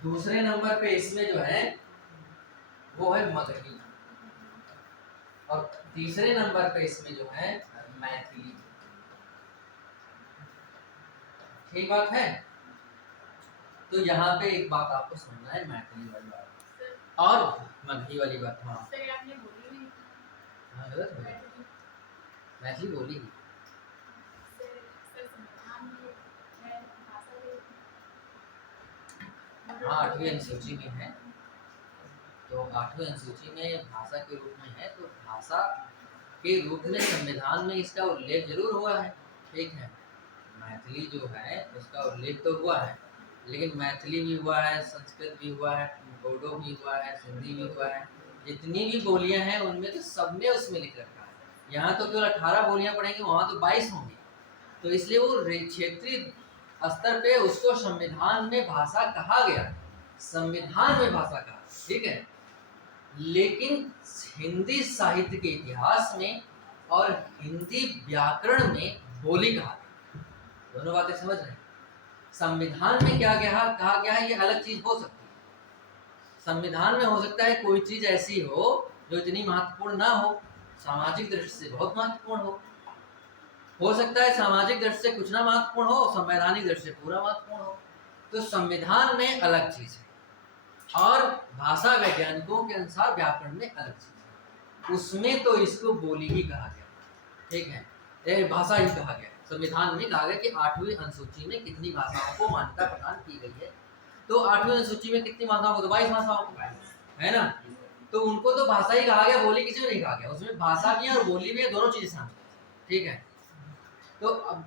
दूसरे नंबर पे इसमें जो है वो है मगही, और तीसरे नंबर पे इसमें जो है मैथिली। ठीक बात है? तो यहाँ पे एक बात आपको समझना है, मैथिली वाली बात और मगही वाली बात। हाँ, सर आपने बोली नहीं। हाँ, गलत बोली, मैथिली बोली ही। 8वीं अनुसूची में है। तो 8वीं अनुसूची में भाषा के रूप में है, तो भाषा के रूप में संविधान में इसका उल्लेख जरूर हुआ है, ठीक है। मैथिली जो है उसका उल्लेख तो हुआ है, लेकिन मैथिली भी हुआ है, संस्कृत भी हुआ है, बोडो भी हुआ है, सिंधी भी हुआ है, जितनी भी बोलियां हैं उनमें तो सब में उसमें लिख रखा है। यहाँ तो केवल 18 बोलियां पढ़ेंगे, वहाँ तो 22 होंगी। तो इसलिए वो क्षेत्रीय स्तर पे उसको संविधान में भाषा कहा गया, संविधान में भाषा कहा, ठीक है। लेकिन हिंदी साहित्य के इतिहास में और हिंदी व्याकरण में बोली कहा गया। दोनों बातें समझ रहे हैं। संविधान में क्या कहा गया है, ये अलग चीज हो सकती है। संविधान में हो सकता है कोई चीज ऐसी हो जो इतनी महत्वपूर्ण ना हो, सामाजिक दृष्टि से बहुत महत्वपूर्ण हो सकता है सामाजिक दृष्टि से कुछ ना महत्वपूर्ण हो, संवैधानिक दृष्टि से पूरा महत्वपूर्ण हो। तो संविधान में अलग चीज है और भाषा वैज्ञानिकों के अनुसार व्याकरण में अलग चीज है। उसमें तो इसको बोली ही कहा गया, ठीक है, भाषा ही कहा गया। संविधान में कहा गया कि 8वीं अनुसूची में कितनी भाषाओं को मान्यता प्रदान की गई है। तो 8वीं अनुसूची में कितनी भाषाओं को, तो 22 भाषाओं को, है ना। तो उनको तो भाषा ही कहा गया, बोली किसी को नहीं कहा गया। उसमें भाषा भी है और बोली भी है, दोनों चीजें शामिल है, ठीक है। तो अब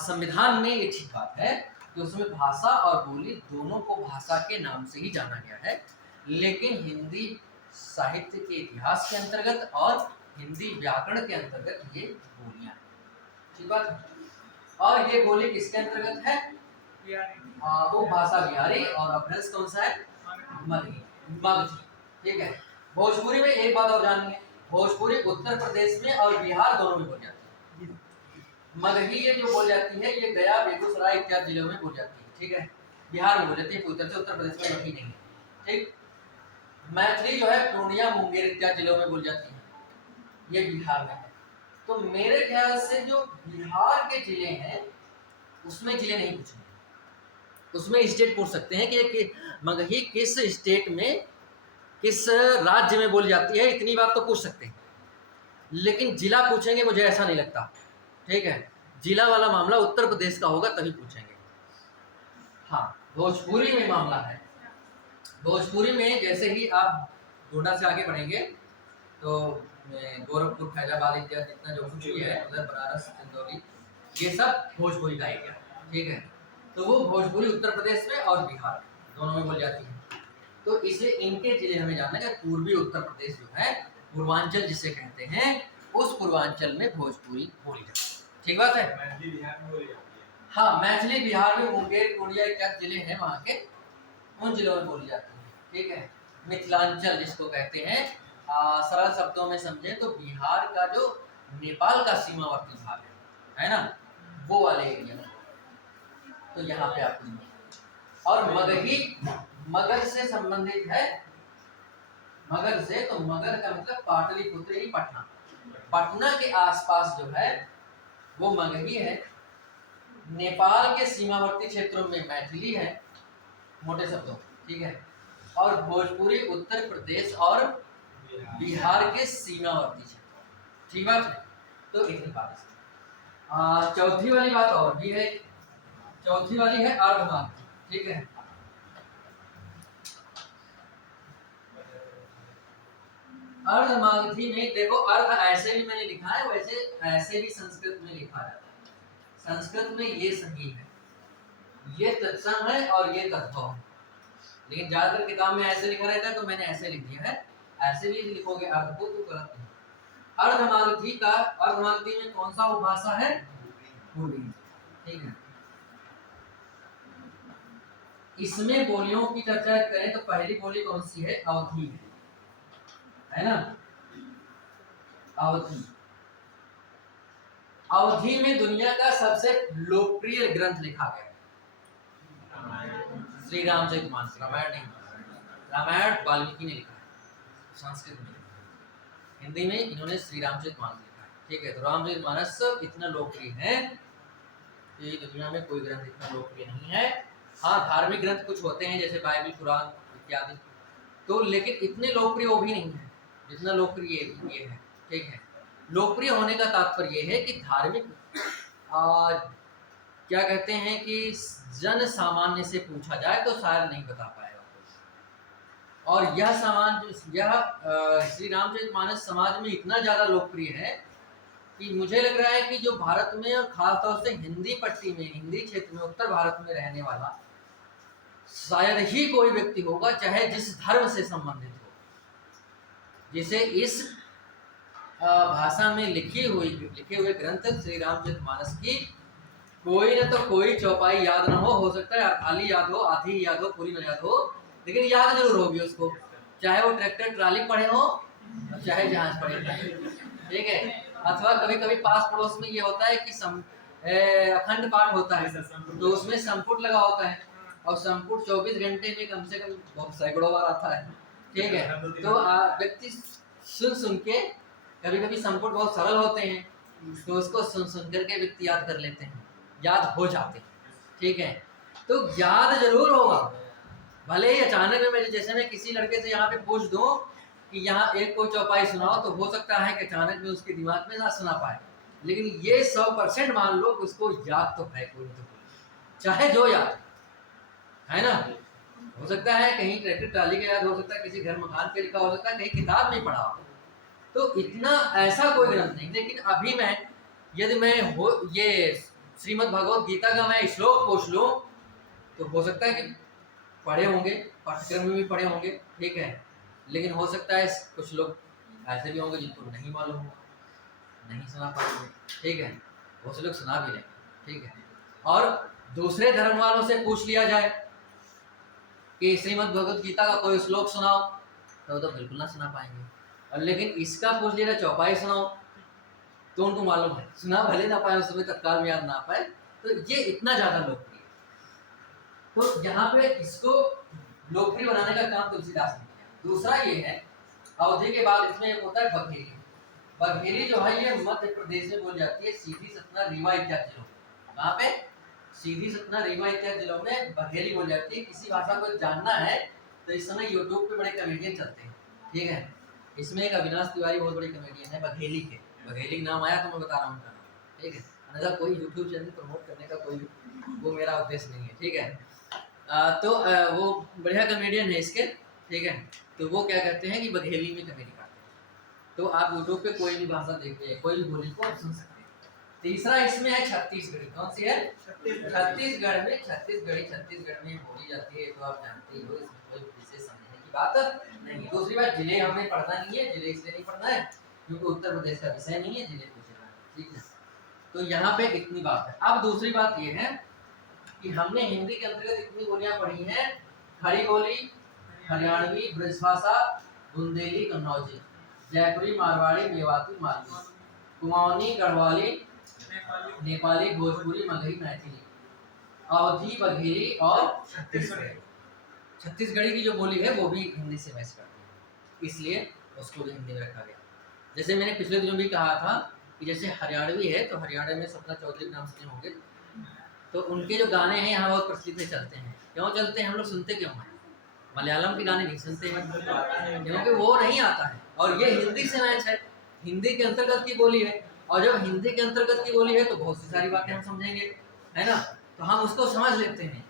संविधान में ये ठीक बात है कि उसमें भाषा और बोली दोनों को भाषा के नाम से ही जाना गया है, लेकिन हिंदी साहित्य के इतिहास के अंतर्गत और हिंदी व्याकरण के अंतर्गत ये बोलियां हैं, ठीक बात है। और ये बोली किसके अंतर्गत है, वो भाषा बिहारी, और अपभ्रंश कौन सा है, मगही, ठीक है। भोजपुरी में एक बात और जानिए, भोजपुरी उत्तर प्रदेश में और बिहार दोनों में बोल जाती है। मगही ये जो बोल जाती है, ये गया, बेगूसराय इत्यादि जिलों में बोल जाती है, ठीक है। बिहार में बोल जाती है, उत्तर प्रदेश में नहीं है, ठीक। मैथिली जो है पूर्णिया, मुंगेर इत्यादि जिलों में बोल जाती है, ये बिहार में है। तो मेरे ख्याल से जो बिहार के जिले हैं उसमें जिले नहीं पूछेंगे, उसमें स्टेट पूछ सकते हैं कि मगही किस स्टेट में, किस राज्य में बोली जाती है, इतनी बात तो पूछ सकते हैं। लेकिन जिला पूछेंगे मुझे ऐसा नहीं लगता, ठीक है। जिला वाला मामला उत्तर प्रदेश का होगा तभी पूछेंगे। हाँ, भोजपुरी में मामला है। भोजपुरी में जैसे ही आप गोंडा से आगे बढ़ेंगे तो गोरखपुर, फैजाबाद इत्यादि जितना जो कुछ भी है, उधर बनारस, चंदौली, ये सब भोजपुरी का एरिया, ठीक है। तो वो भोजपुरी उत्तर प्रदेश में और बिहार दोनों में बोल जाती है। तो इसे इनके जिले हमें जानना है। पूर्वी उत्तर प्रदेश जो है, पूर्वांचल जिसे कहते हैं, उस पूर्वांचल में भोजपुरी बोली जाती है, ठीक बात है। मैथिली बिहार में बोली जाती है। हाँ, मैथिली बिहार में मुंगेर, पूर्णिया इत्यादि जिले हैं वहाँ के, उन जिलों में बोली जाती है, ठीक है। मिथिलांचल जिसको कहते हैं, सरल शब्दों में समझे तो बिहार का जो नेपाल का सीमावर्ती भाग है ना, वो वाले एरिया में, तो यहाँ पे आपको। और मगही मगध से संबंधित है, मगध से, तो मगध का मतलब पाटलिपुत्र ही पटना, पटना के आसपास जो है वो मगही है। नेपाल के सीमावर्ती क्षेत्रों में मैथिली है, मोटे शब्दों, ठीक है। और भोजपुरी उत्तर प्रदेश और बिहार के सीमावर्ती क्षेत्र, ठीक बात है। तो इतनी बात है। चौथी वाली बात और भी है, चौथी वाली है अर्धमागधी, ठीक है। अर्धमागधी में देखो, अर्ध ऐसे भी मैंने लिखा है, वैसे ऐसे भी संस्कृत में लिखा जाता है। संस्कृत में ये सही है, ये तत्सम है और ये तत्भव है, लेकिन ज्यादातर किताब में ऐसे लिखा रहता है तो मैंने ऐसे लिख दिया है। ऐसे भी लिखोगे अर्ध को तो गलत नहीं। अर्धमागधी का, अर्धमागधी में कौन सा उपभाषा है, पूर्वी, ठीक है। इसमें बोलियों की चर्चा करें तो पहली बोली कौन सी है, अवधी है ना, अवधी। अवधी में दुनिया का सबसे लोकप्रिय ग्रंथ लिखा गया, श्री रामचरितमानस। रामायण नहीं, रामायण वाल्मीकि ने लिखा है, संस्कृत में। हिंदी में इन्होंने श्री रामचरितमानस लिखा है, ठीक है। तो रामचरितमानस इतना लोकप्रिय है कि दुनिया में कोई ग्रंथ इतना लोकप्रिय नहीं है। हाँ, धार्मिक ग्रंथ कुछ होते हैं जैसे बाइबल, कुरान इत्यादि, तो लेकिन इतने लोकप्रिय वो भी नहीं है जितना लोकप्रिय ये है, ठीक है। लोकप्रिय होने का तात्पर्य ये है कि धार्मिक क्या कहते हैं कि जन सामान्य से पूछा जाए तो शायद नहीं बता पाएगा कोई। और यह श्री रामचरितमानस समाज में इतना ज़्यादा लोकप्रिय है कि मुझे लग रहा है कि जो भारत में और खासतौर से हिंदी पट्टी में, हिंदी क्षेत्र में, उत्तर भारत में रहने वाला शायद ही कोई व्यक्ति होगा, चाहे जिस धर्म से संबंधित हो, जिसे इस भाषा में लिखे हुए ग्रंथ श्री रामचरितमानस की कोई न तो कोई चौपाई याद ना हो सकता है खाली याद हो, आधी याद हो, पूरी ना याद हो, लेकिन याद जरूर होगी उसको, चाहे वो ट्रैक्टर ट्राली पढ़े हो और चाहे जहाज पढ़े, ठीक है। अथवा कभी कभी पास पड़ोस में ये होता है कि अखंड पाठ होता है तो उसमें संपुट लगा होता है, और संपुट 24 घंटे में कम से कम बहुत सैकड़ों बार आता है, ठीक है। तो व्यक्ति सुन के, कभी कभी संपुट बहुत सरल होते हैं तो उसको सुन करके व्यक्ति याद कर लेते हैं, याद हो जाते हैं, ठीक है। तो याद जरूर होगा, भले ही अचानक में जैसे मैं किसी लड़के से यहाँ पे पूछ दूं कि यहाँ एक कोई चौपाई सुनाओ, तो हो सकता है कि अचानक में उसके दिमाग में ना सुना पाए, लेकिन ये 100% मान लो उसको याद तो है, कोई तो चाहे जो याद है ना। हो सकता है कहीं ट्रैक्टर ट्राली का याद हो सकता है, किसी घर मकान पे लिखा हो सकता है, कहीं किताब में पढ़ा हो, तो इतना ऐसा कोई ग्रंथ नहीं। लेकिन अभी यदि मैं ये श्रीमद् भगवत गीता का मैं श्लोक पूछ लूँ तो हो सकता है कि पढ़े होंगे, पाठ्यक्रम में भी पढ़े होंगे, ठीक है, लेकिन हो सकता है कुछ लोग ऐसे भी होंगे जिनको नहीं मालूम होगा, नहीं सुना पाएंगे, ठीक है, बहुत से लोग सुना भी लेंगे, ठीक है। और दूसरे धर्म वालों से पूछ लिया जाए कि श्रीमद् भगवत गीता का कोई श्लोक सुनाओ, तो बिल्कुल ना सुना पाएंगे। और लेकिन इसका पूछ लिया चौपाई सुनाओ तो उनको मालूम है, सुना भले ना पाए, उस समय तत्काल में याद ना पाए, तो ये इतना ज़्यादा लोकप्रिय। तो यहाँ पे इसको लोकप्रिय बनाने का काम तुलसीदास ने किया। दूसरा ये है, अवधि के बाद इसमें एक होता है बघेली। बघेली जो है ये मध्य प्रदेश में बोली जाती है, सीधी, सतना, रीवा इत्यादि जिलों में। वहाँ पे सीधी, सतना, रीवा इत्यादि जिलों में बघेली बोली जाती है। किसी भाषा को जानना है तो इस समय यूट्यूब पे बड़े कॉमेडियन चलते हैं, ठीक है। इसमें एक अविनाश तिवारी बहुत बड़े कॉमेडियन है, बघेली के, बघेली नाम आया तो मैं बता रहा हूँ उनका नाम, ठीक है। अन्यथा कोई यूट्यूब चैनल प्रमोट करने का कोई वो मेरा उद्देश्य नहीं है, ठीक है। तो वो बढ़िया कॉमेडियन है इसके, ठीक है। तो वो क्या कहते हैं कि बघेली में कॉमेडी करते हैं। तो आप यूट्यूब पे कोई भी भाषा देखते हैं, कोई भी बोली को सुन सकते हैं। तीसरा इसमें है छत्तीसगढ़ी। कौन सी है? छत्तीसगढ़ में छत्तीसगढ़ में बोली जाती है, तो आप जानते ही हो, इसमें कोई विशेष समझने की बात नहीं। दूसरी बात, जिले हमें पढ़ना नहीं है, जिले इसलिए नहीं पढ़ना है क्योंकि उत्तर प्रदेश का विषय नहीं है, जिले पूछना, ठीक है। तो यहाँ पे इतनी बात है। अब दूसरी बात ये है कि हमने हिंदी के अंतर्गत इतनी बोलियां पढ़ी हैं, खड़ी बोली, हरियाणवी, ब्रजभाषा, बुंदेली, कन्नौजी, जयपुरी, मारवाड़ी, मेवाती, मालवी, कुमाऊनी, गढ़वाली, नेपाली, भोजपुरी, मगही, मैथिली, अवधी, बघेली और छत्तीसगढ़ी की जो बोली है वो भी हिंदी से मैच करती है, इसलिए उसको भी हिंदी में रखा गया। जैसे मैंने पिछले दिनों भी कहा था कि जैसे हरियाणवी है, तो हरियाणा में सपना चौधरी के नाम सुने होंगे, तो उनके जो गाने हैं यहाँ बहुत प्रसिद्ध चलते हैं। क्यों चलते हैं? हम लोग सुनते क्यों हैं? मलयालम के गाने नहीं सुनते हैं क्योंकि वो नहीं आता है, और ये हिंदी से मैच है, हिंदी के अंतर्गत की बोली है, और जब हिंदी के अंतर्गत की बोली है तो बहुत सी सारी बातें हम समझेंगे, है ना, तो हम उसको समझ लेते हैं।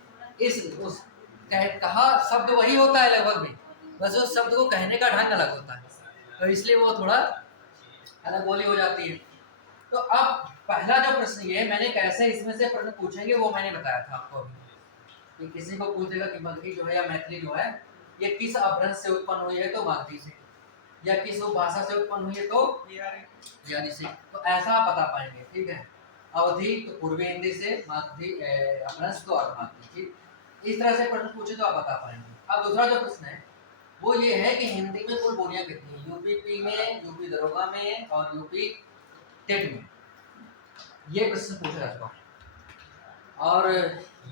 कहा शब्द वही होता है लगभग में, बस उस शब्द को कहने का ढंग अलग होता है, तो इसलिए वो थोड़ा अलग बोली हो जाती है। तो अब पहला जो प्रश्न ये मैंने कैसे इसमें से प्रश्न पूछेंगे वो मैंने बताया था आपको अभी, कि किसी को पूछेगा कि मगही जो है या मैथिली जो है ये किस अपभ्रंश से उत्पन्न हुई है, तो मागधी से, या किस उपभाषा से उत्पन्न हुई है, तो बिहारी से, तो ऐसा आप बता पाएंगे, ठीक है। अवधि तो पूर्वी हिंदी से, मागधी अपभ्रंश तो अर्धमागधी, ठीक। इस तरह से प्रश्न पूछे तो आप बता पाएंगे। अब दूसरा जो प्रश्न है वो ये है कि हिंदी में कुल बोलियां कितनी है, यूपी में, यूपी दरोगा में और यूपी टेट में, ये प्रश्न पूछा जाता है। और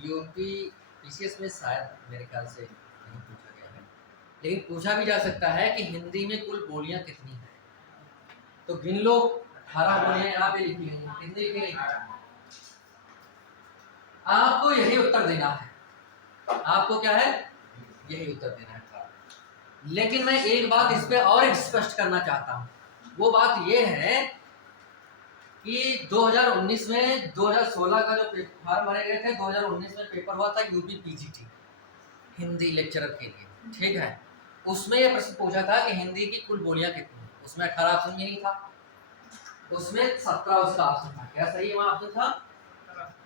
यूपी पीसीएस में शायद मेरे ख्याल से नहीं पूछा गया है, लेकिन पूछा भी जा सकता है कि हिंदी में कुल बोलियां कितनी हैं, तो गिन लो। 18 बोलियां यहाँ पे लिखी गई, कितनी लिखी गई? आपको यही उत्तर देना है, आपको क्या है, यही उत्तर देना है। लेकिन मैं एक बात इस पे और स्पष्ट करना चाहता हूँ, वो बात ये है कि 2019 में 2016 का जो फॉर्म भरे गए थे, 2019 में पेपर हुआ था यूपी पीजीटी हिंदी लेक्चरर के लिए, ठीक है। उसमें ये प्रश्न पूछा था कि हिंदी की कुल बोलियां कितनी हैं। उसमें 18 ऑप्शन नहीं था, उसमें 17 उसका ऑप्शन था। क्या सही है वहाँ ऑप्शन था?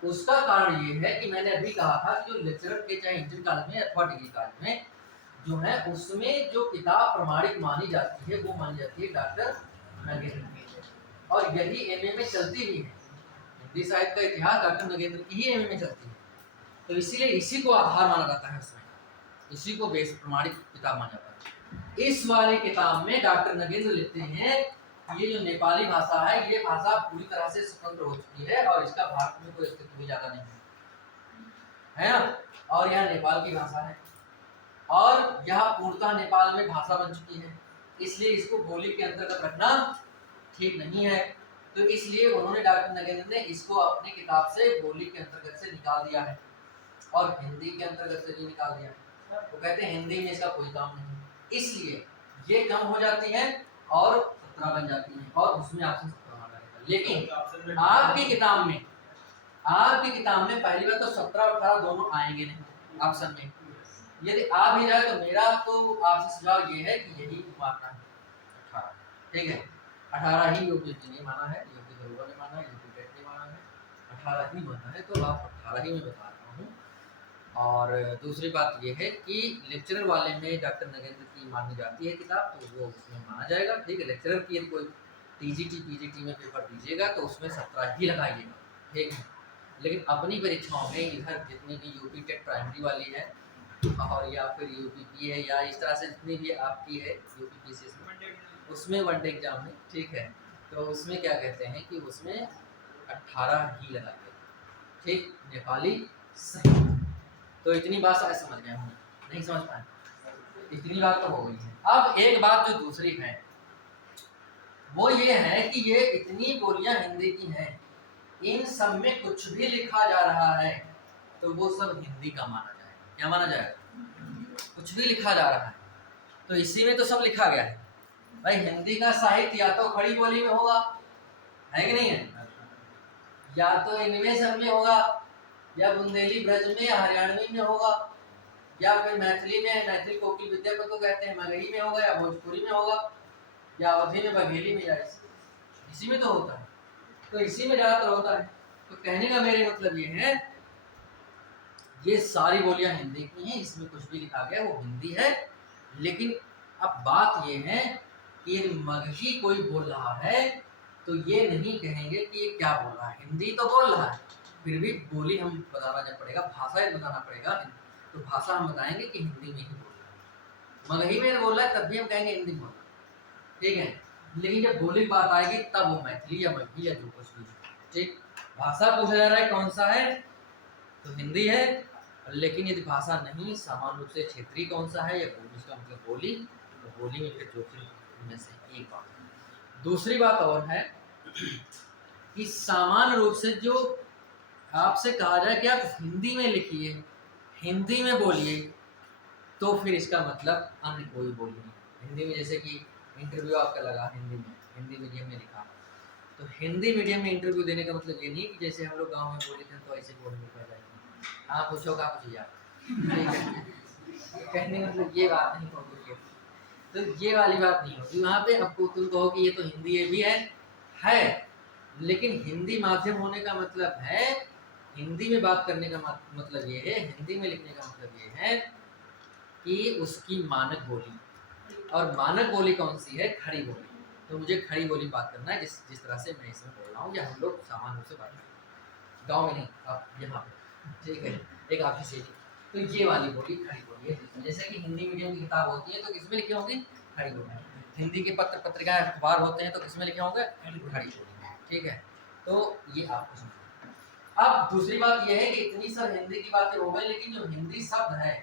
उसका कारण ये है कि मैंने अभी कहा था कि जो लेक्चरर के चाहे इंटर कॉलेज में अथवा डिग्री कॉलेज में जो है उसमें जो किताब प्रमाणिक मानी जाती है वो मानी जाती है डॉक्टर नगेंद्र की, और यही एमए में चलती भी है। हिंदी साहित्य का इतिहास डॉक्टर नगेंद्र की ही एमए में चलती है, तो इसीलिए इसी को आधार माना जाता है उसमें, इसी को बेस प्रमाणिक किताब माना जाता है। इस वाली किताब में डॉक्टर नगेंद्र लिखते हैं ये जो नेपाली भाषा है ये भाषा पूरी तरह से स्वतंत्र हो चुकी है और इसका भारत में कोई अस्तित्व भी ज्यादा नहीं है ना, और यह नेपाल की भाषा है और यह पूर्णतः नेपाल में भाषा बन चुकी है, इसलिए इसको बोली के अंतर्गत रखना ठीक नहीं है। तो इसलिए उन्होंने डॉक्टर नगेंद्र ने इसको अपनी किताब से बोली के अंतर्गत से निकाल दिया है और हिंदी के अंतर्गत से भी निकाल दिया है। वो कहते हैं हिंदी में इसका कोई काम नहीं, इसलिए ये कम हो जाती है और 17 बन जाती है और उसमें ऑप्शन 17 माना जाएगा। लेकिन आपकी किताब में पहली बात तो 17 और 18 दोनों आएंगे नहीं ऑप्शन में। यदि आ भी जाए तो मेरा तो आपसे सुझाव ये है कि यही मानना है 18, ठीक है। 18 ही यूपी ने माना है, यूपी दरोगा ने माना है, यूपी टेट ने माना है, 18 ही माना है, तो आप 18 ही में बता रहा हूँ। और दूसरी बात ये है कि लेक्चरर वाले में डॉक्टर नगेंद्र की मानी जाती है किताब, तो वो उसमें माना जाएगा, ठीक है। लेक्चरर की यदि कोई टीजीटी पीजीटी में पेपर दीजिएगा तो उसमें 17 ही लगाइएगा, ठीक है। लेकिन अपनी परीक्षाओं में इधर जितनी भी यूपी टेट प्राइमरी वाली है और या फिर यूपीपी है या इस तरह से जितनी भी आपकी है यूपीपीसीएस में, उसमें वनडे एग्जाम में, ठीक है, तो उसमें क्या कहते हैं कि उसमें 18 ही लगाइए, ठीक। नेपाली सही, तो इतनी बात शायद समझ गए होंगे, नहीं समझ पाए, इतनी बात तो हो गई है। अब एक बात जो दूसरी है वो ये है कि ये इतनी बोलियां हिंदी की हैं, इन सब में कुछ भी लिखा जा रहा है तो वो सब हिंदी का माना जाएगा। क्या माना जाएगा? कुछ भी लिखा जा रहा है तो इसी में तो सब लिखा गया है भाई। हिंदी का साहित्य या तो खड़ी बोली में होगा, है कि नहीं है, या तो इनमें सब में होगा, या बुंदेली ब्रज में हरियाणवी में होगा, या फिर मैथिली में मैथिली कोकिल विद्या को तो कहते हैं मगही में होगा, या भोजपुरी में होगा, या अवधी में बघेली में, या इसी में तो होता है, तो इसी में ज्यादातर होता है। तो कहने का मेरे मतलब ये है ये सारी बोलियां हिंदी की हैं, इसमें कुछ भी लिखा गया वो हिंदी है। लेकिन अब बात ये है कि यदि मगही कोई बोल रहा है तो ये नहीं कहेंगे कि ये क्या बोल रहा है, हिंदी तो बोल रहा है, फिर भी बोली हम बताना जब पड़ेगा, भाषा बताना पड़ेगा, तो भाषा हम बताएंगे कि हिंदी में ही बोल रहा है। मगही में बोल रहा है तब भी हम कहेंगे हिंदी बोल रहा है, ठीक है। लेकिन जब बोली बात आएगी तब वो मैथिली या मगही या जो कुछ भी, ठीक। भाषा पूछा जा रहा है कौन सा है तो हिंदी है, लेकिन यदि भाषा नहीं सामान्य रूप से क्षेत्रीय कौन सा है या उसका मतलब बोली, तो बोली में फिर जो में से एक बात। दूसरी बात और है कि सामान्य रूप से जो आपसे कहा जाए कि आप हिंदी में लिखिए, हिंदी में बोलिए, तो फिर इसका मतलब अन्य कोई बोली नहीं। हिंदी में जैसे कि इंटरव्यू आपका लगा हिंदी में, हिंदी मीडियम में लिखा, तो हिंदी मीडियम में इंटरव्यू देने का मतलब ये नहीं कि जैसे हम लोग गाँव में बोले थे तो ऐसे बोलने पड़ जाएगी, हाँ पूछो का पूछिए आप, कहने का मतलब ये बात नहीं होगी, तो ये वाली बात नहीं होगी वहाँ पे। आपको तुम कहो कि ये तो हिंदी ये भी है, लेकिन हिंदी माध्यम होने का मतलब है, हिंदी में बात करने का मतलब ये है, हिंदी में लिखने का मतलब ये है कि उसकी मानक बोली, और मानक बोली कौन सी है? खड़ी बोली। तो मुझे खड़ी बोली बात करना है, जिस तरह से मैं इसमें बोल रहा हूँ या हम लोग सामान्य रूप से बात करें, गाँव में नहीं, आप यहाँ पे, ठीक है, एक ऑफिस एरिया, तो ये वाली बोली खड़ी बोली है। जैसे कि हिंदी मीडियम की किताब होती है तो किसमें लिखी होगी? खड़ी बोली। हिंदी के पत्र पत्रिका अखबार होते हैं तो किसमें लिखे होंगे? खड़ी बोली, ठीक है। तो ये आपको समझना। अब दूसरी बात यह है कि इतनी सब हिंदी की बातें हो गई, लेकिन जो हिंदी शब्द है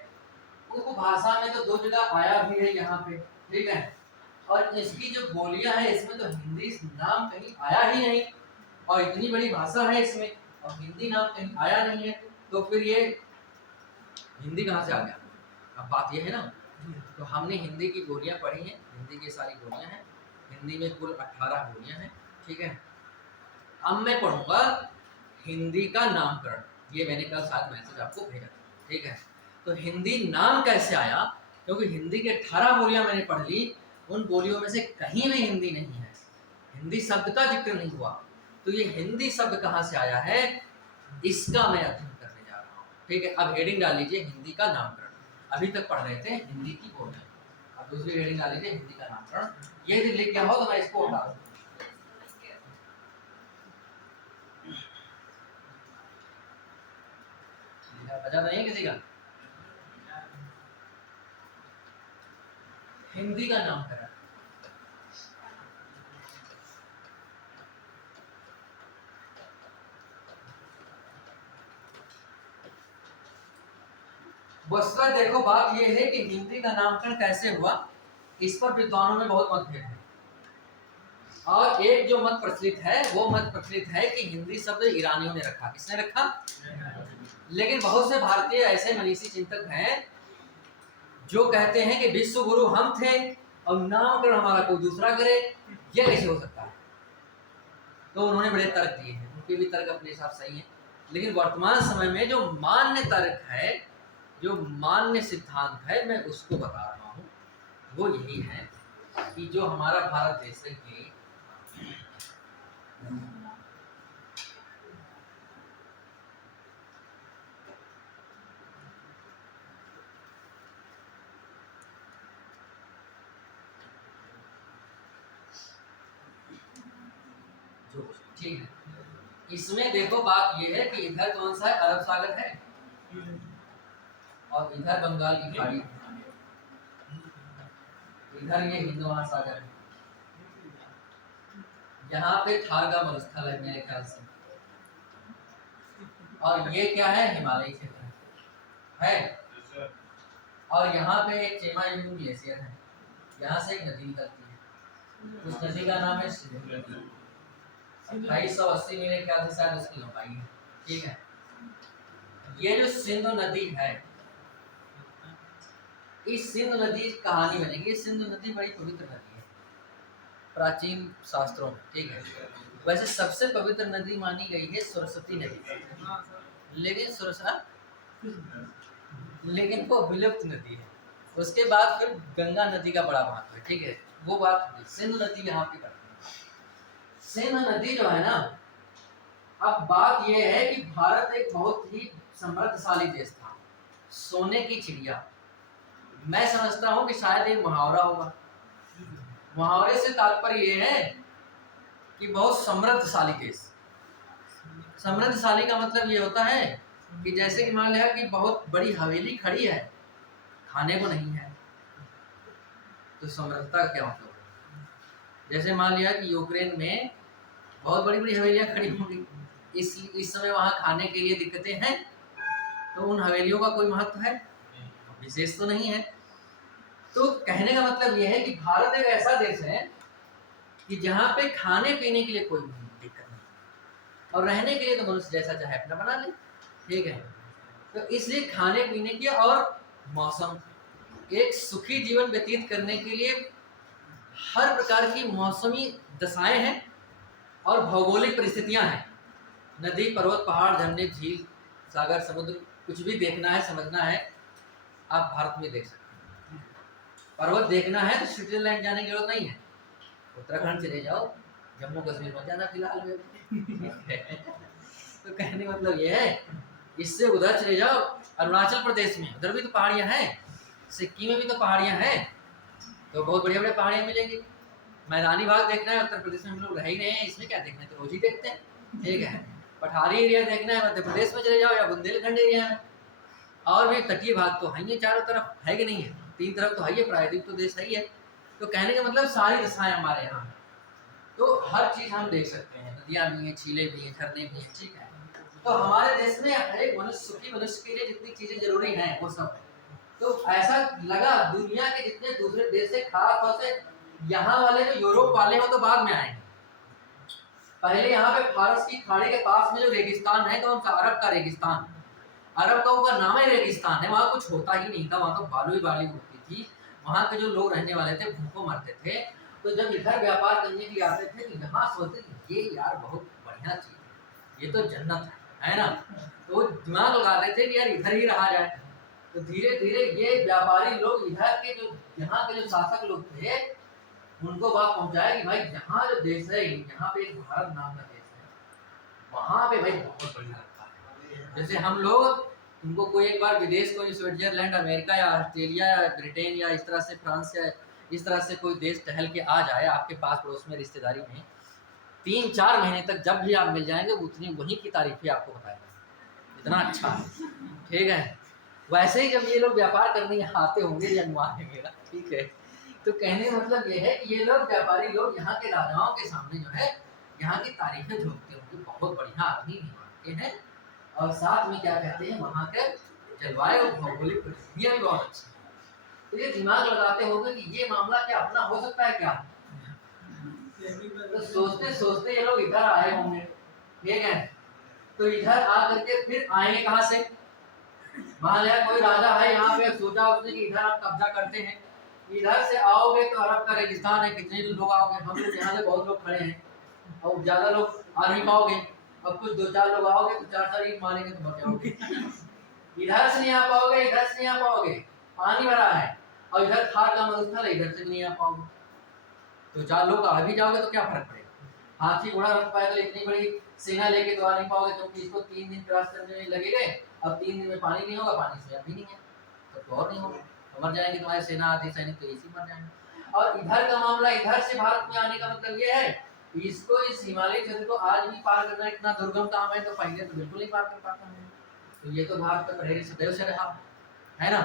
वो भाषा में तो 2 जगह आया भी है यहाँ पे, ठीक है, और इसकी जो बोलियां हैं इसमें तो हिंदी नाम कहीं आया ही नहीं, और इतनी बड़ी भाषा है इसमें और हिंदी नाम कहीं आया नहीं है, तो फिर ये हिंदी कहाँ से आ गया? अब बात ये है ना, तो हमने हिंदी की बोलियां पढ़ी हैं, हिंदी की सारी बोलियां हैं, हिंदी में कुल 18 बोलियां हैं, ठीक है। अब मैं पढ़ूंगा हिंदी का नामकरण। ये मैंने कल साथ मैसेज आपको भेजा था, ठीक है। तो हिंदी नाम कैसे आया, क्योंकि हिंदी के 18 बोलियां मैंने पढ़ ली, उन बोलियों में से कहीं भी हिंदी नहीं है, हिंदी शब्द का जिक्र नहीं हुआ। तो ये हिंदी शब्द कहाँ से आया है, इसका मैं अध्ययन करने जा रहा हूँ, ठीक है। अब हेडिंग डाल लीजिए हिंदी का नामकरण। अभी तक पढ़ रहे थे हिंदी की बोलियां, अब दूसरी हेडिंग डाल लीजिए हिंदी का नामकरण। ये लिख क्या हो तो मैं इसको हटा दूँ। बचा नहीं किसी का हिंदी का नामकरण। वस्तुतः देखो बात यह है कि हिंदी का नामकरण कैसे हुआ, इस पर विद्वानों में बहुत मतभेद है। और एक जो मत प्रचलित है वो मत प्रचलित है कि हिंदी शब्द ईरानियों ने रखा। किसने रखा? लेकिन बहुत से भारतीय ऐसे मनीषी चिंतक हैं जो कहते हैं कि विश्व गुरु हम थे और नामकरण हमारा कोई दूसरा करे, यह कैसे हो सकता है। तो उन्होंने बड़े तर्क दिए हैं, उनके भी तर्क अपने हिसाब सही है। लेकिन वर्तमान समय में जो मान्य तर्क है, जो मान्य सिद्धांत है, मैं उसको बता रहा हूँ। वो यही है कि जो हमारा भारत देश है कि ठीक है, इसमें देखो बात ये है कि इधर कौन सा है, अरब सागर है और इधर बंगाल की खाड़ी, इधर ये हिंद महासागर है, यहाँ पे थार का मरुस्थल है मेरे ख्याल से, और ये क्या है, हिमालय क्षेत्र है। और यहाँ पे एक चेमायुंग ग्लेशियर है, यहाँ से एक नदी निकलती है, उस नदी का नाम है सिंधु नदी। 2880 मेरे ख्याल से शायद उसकी लंबाई है, ठीक है। ये जो सिंधु नदी है, इस सिंधु नदी की कहानी बनेगी। सिंधु नदी बड़ी पवित्र नदी है प्राचीन शास्त्रों में, ठीक है। वैसे सबसे पवित्र नदी मानी गई है सरस्वती नदी, लेकिन वो विलुप्त नदी है। उसके बाद फिर गंगा नदी का बड़ा महत्व है, ठीक है। वो बात सिंधु नदी यहाँ पे करते हैं। सिंधु नदी जो है ना, अब बात यह है कि भारत एक बहुत ही समृद्धशाली देश था, सोने की चिड़िया। मैं समझता हूँ कि शायद एक मुहावरा होगा। मुहावरे से तात्पर्य यह है कि बहुत समृद्धशाली देश। समृद्धशाली का मतलब ये होता है कि जैसे कि मान लिया कि बहुत बड़ी हवेली खड़ी है, खाने को नहीं है, तो समृद्धता का क्या मतलब है। जैसे मान लिया कि यूक्रेन में बहुत बड़ी बड़ी हवेलियां खड़ी होंगी, इस समय वहां खाने के लिए दिक्कतें हैं, तो उन हवेलियों का कोई महत्व है, विशेष तो नहीं है। तो कहने का मतलब यह है कि भारत एक ऐसा देश है कि जहाँ पे खाने पीने के लिए कोई दिक्कत नहीं, और रहने के लिए तो मनुष्य जैसा चाहे अपना बना ले, ठीक है। तो इसलिए खाने पीने की और मौसम, एक सुखी जीवन व्यतीत करने के लिए हर प्रकार की मौसमी दशाएं हैं और भौगोलिक परिस्थितियां हैं। नदी, पर्वत, पहाड़, झरने, झील, सागर, समुद्र, कुछ भी देखना है, समझना है, आप भारत में देख सकते हैं। पर्वत देखना है तो स्विट्जरलैंड जाने की जरूरत नहीं है, उत्तराखंड चले जाओ, जम्मू कश्मीर मत जाना फिलहाल में। तो कहने का मतलब ये है, इससे उधर चले जाओ अरुणाचल प्रदेश में, उधर भी तो पहाड़ियां हैं, सिक्किम में भी तो पहाड़ियां हैं, तो बहुत बढ़िया बढ़िया पहाड़ियां मिलेंगी। मैदानी भाग देखना है, उत्तर प्रदेश में हम लोग रह ही रहे हैं, इसमें क्या देखना है, तो रोज ही देखते हैं, ठीक है। पठारी एरिया देखना है, मध्य प्रदेश में चले जाओ या बुंदेलखंड एरिया में, और भी तटीय भाग तो है ही, चारों तरफ है कि नहीं है, 3 तरफ तो है ही, प्रायद्वीप तो देश है ही है। तो कहने का मतलब सारी दशाएं हमारे यहाँ हैं, तो हर चीज हम देख सकते हैं, नदियाँ भी हैं, झीलें भी हैं, झरने भी हैं, ठीक है। तो हमारे देश में हर एक मनुष्य, सुखी मनुष्य के लिए जितनी चीजें जरूरी हैं वो सब है। तो ऐसा लगा दुनिया के जितने दूसरे देश से, खास तौर से यहाँ वाले जो यूरोप वाले हो तो बाद में आएंगे, पहले यहाँ पे फारस की खाड़ी के पास में जो रेगिस्तान है, कौन सा, अरब का रेगिस्तान, अरब का उनका नाम है रेगिस्तान है, वहाँ कुछ होता ही नहीं था, वहाँ तो बालू ही बालू होती थी, वहाँ के जो लोग रहने वाले थे भूखों मरते थे। तो जब इधर व्यापार करने के लिए आते थे तो यहाँ सोचते ये यार बहुत बढ़िया चीज है, ये तो जन्नत है ना। तो वो दिमाग लगाते थे कि यार इधर ही रहा जाए। तो धीरे धीरे ये व्यापारी लोग इधर के जो यहाँ के जो शासक लोग थे उनको बात पहुंचाया कि भाई यहाँ जो देश है, यहाँ पे एक भारत नाम का देश है, वहाँ पे भाई बहुत बढ़िया लगता है। जैसे हम लोग, तुमको कोई एक बार विदेश, कोई स्विट्जरलैंड, अमेरिका या ऑस्ट्रेलिया या ब्रिटेन या इस तरह से फ्रांस या इस तरह से कोई देश टहल के आ जाए आपके पास पड़ोस में रिश्तेदारी में, 3-4 महीने तक जब भी आप मिल जाएंगे उतनी वहीं की तारीफें आपको बताएगा, इतना अच्छा है, ठीक है। वैसे ही जब ये लोग व्यापार करने यहाँ आते होंगे, ये अनुमान है मेरा, ठीक है। तो कहने का मतलब ये है कि ये लोग व्यापारी लोग यहाँ के राजाओं के सामने जो है यहाँ की तारीफें झोंकते होंगे, बहुत बढ़िया आदमी भी मानते हैं। और साथ में क्या कहते हैं, वहाँ के जलवायु और भौगोलिक परिस्थितियाँ भी बहुत अच्छी हैं। तो ये दिमाग लगाते होंगे कि ये मामला क्या अपना हो सकता है क्या। तो सोचते सोचते ये लोग इधर आए होंगे, ठीक है। तो इधर आ करके फिर आएंगे कहाँ से, मान लिया कोई राजा है यहाँ पे, सोचा उसने कि इधर आप कब्जा करते हैं, इधर से आओगे तो अरब का रेगिस्तान है, कितने लोग आओगे, हम लोग यहाँ से बहुत लोग खड़े हैं और ज्यादा लोग आ नहीं पाओगे, अब कुछ 2-4 लोग आओगे तो 4 ईंट मारेंगे तो मर जाओगे। इधर से नहीं आ पाओगे, इधर से नहीं आ पाओगे, पानी भरा है, और इधर खार का मरुस्थल है, इधर से नहीं आ पाओगे। तो 4 लोग आ भी जाओगे तो क्या फर्क पड़ेगा, हाथी घोड़ा रथ पैदल इतनी बड़ी सेना लेके तो आ नहीं पाओगे, क्योंकि इसको 3 दिन क्रॉस करने में लगेगा। अब 3 दिन में पानी नहीं होगा, पानी से अभी नहीं है तो और नहीं होगा, तो मर जाएंगे तुम्हारे सेना आधी सैनिक, तो इसी मर जाएंगे। और इधर का मामला, इधर से भारत में आने का मतलब ये है इसको, इस हिमालय क्षेत्र को आज भी पार करना इतना दुर्गम काम है, तो पहले तो बिल्कुल नहीं पार कर पाता है। तो ये तो भारत का प्रहरी सदैव से रहा है ना।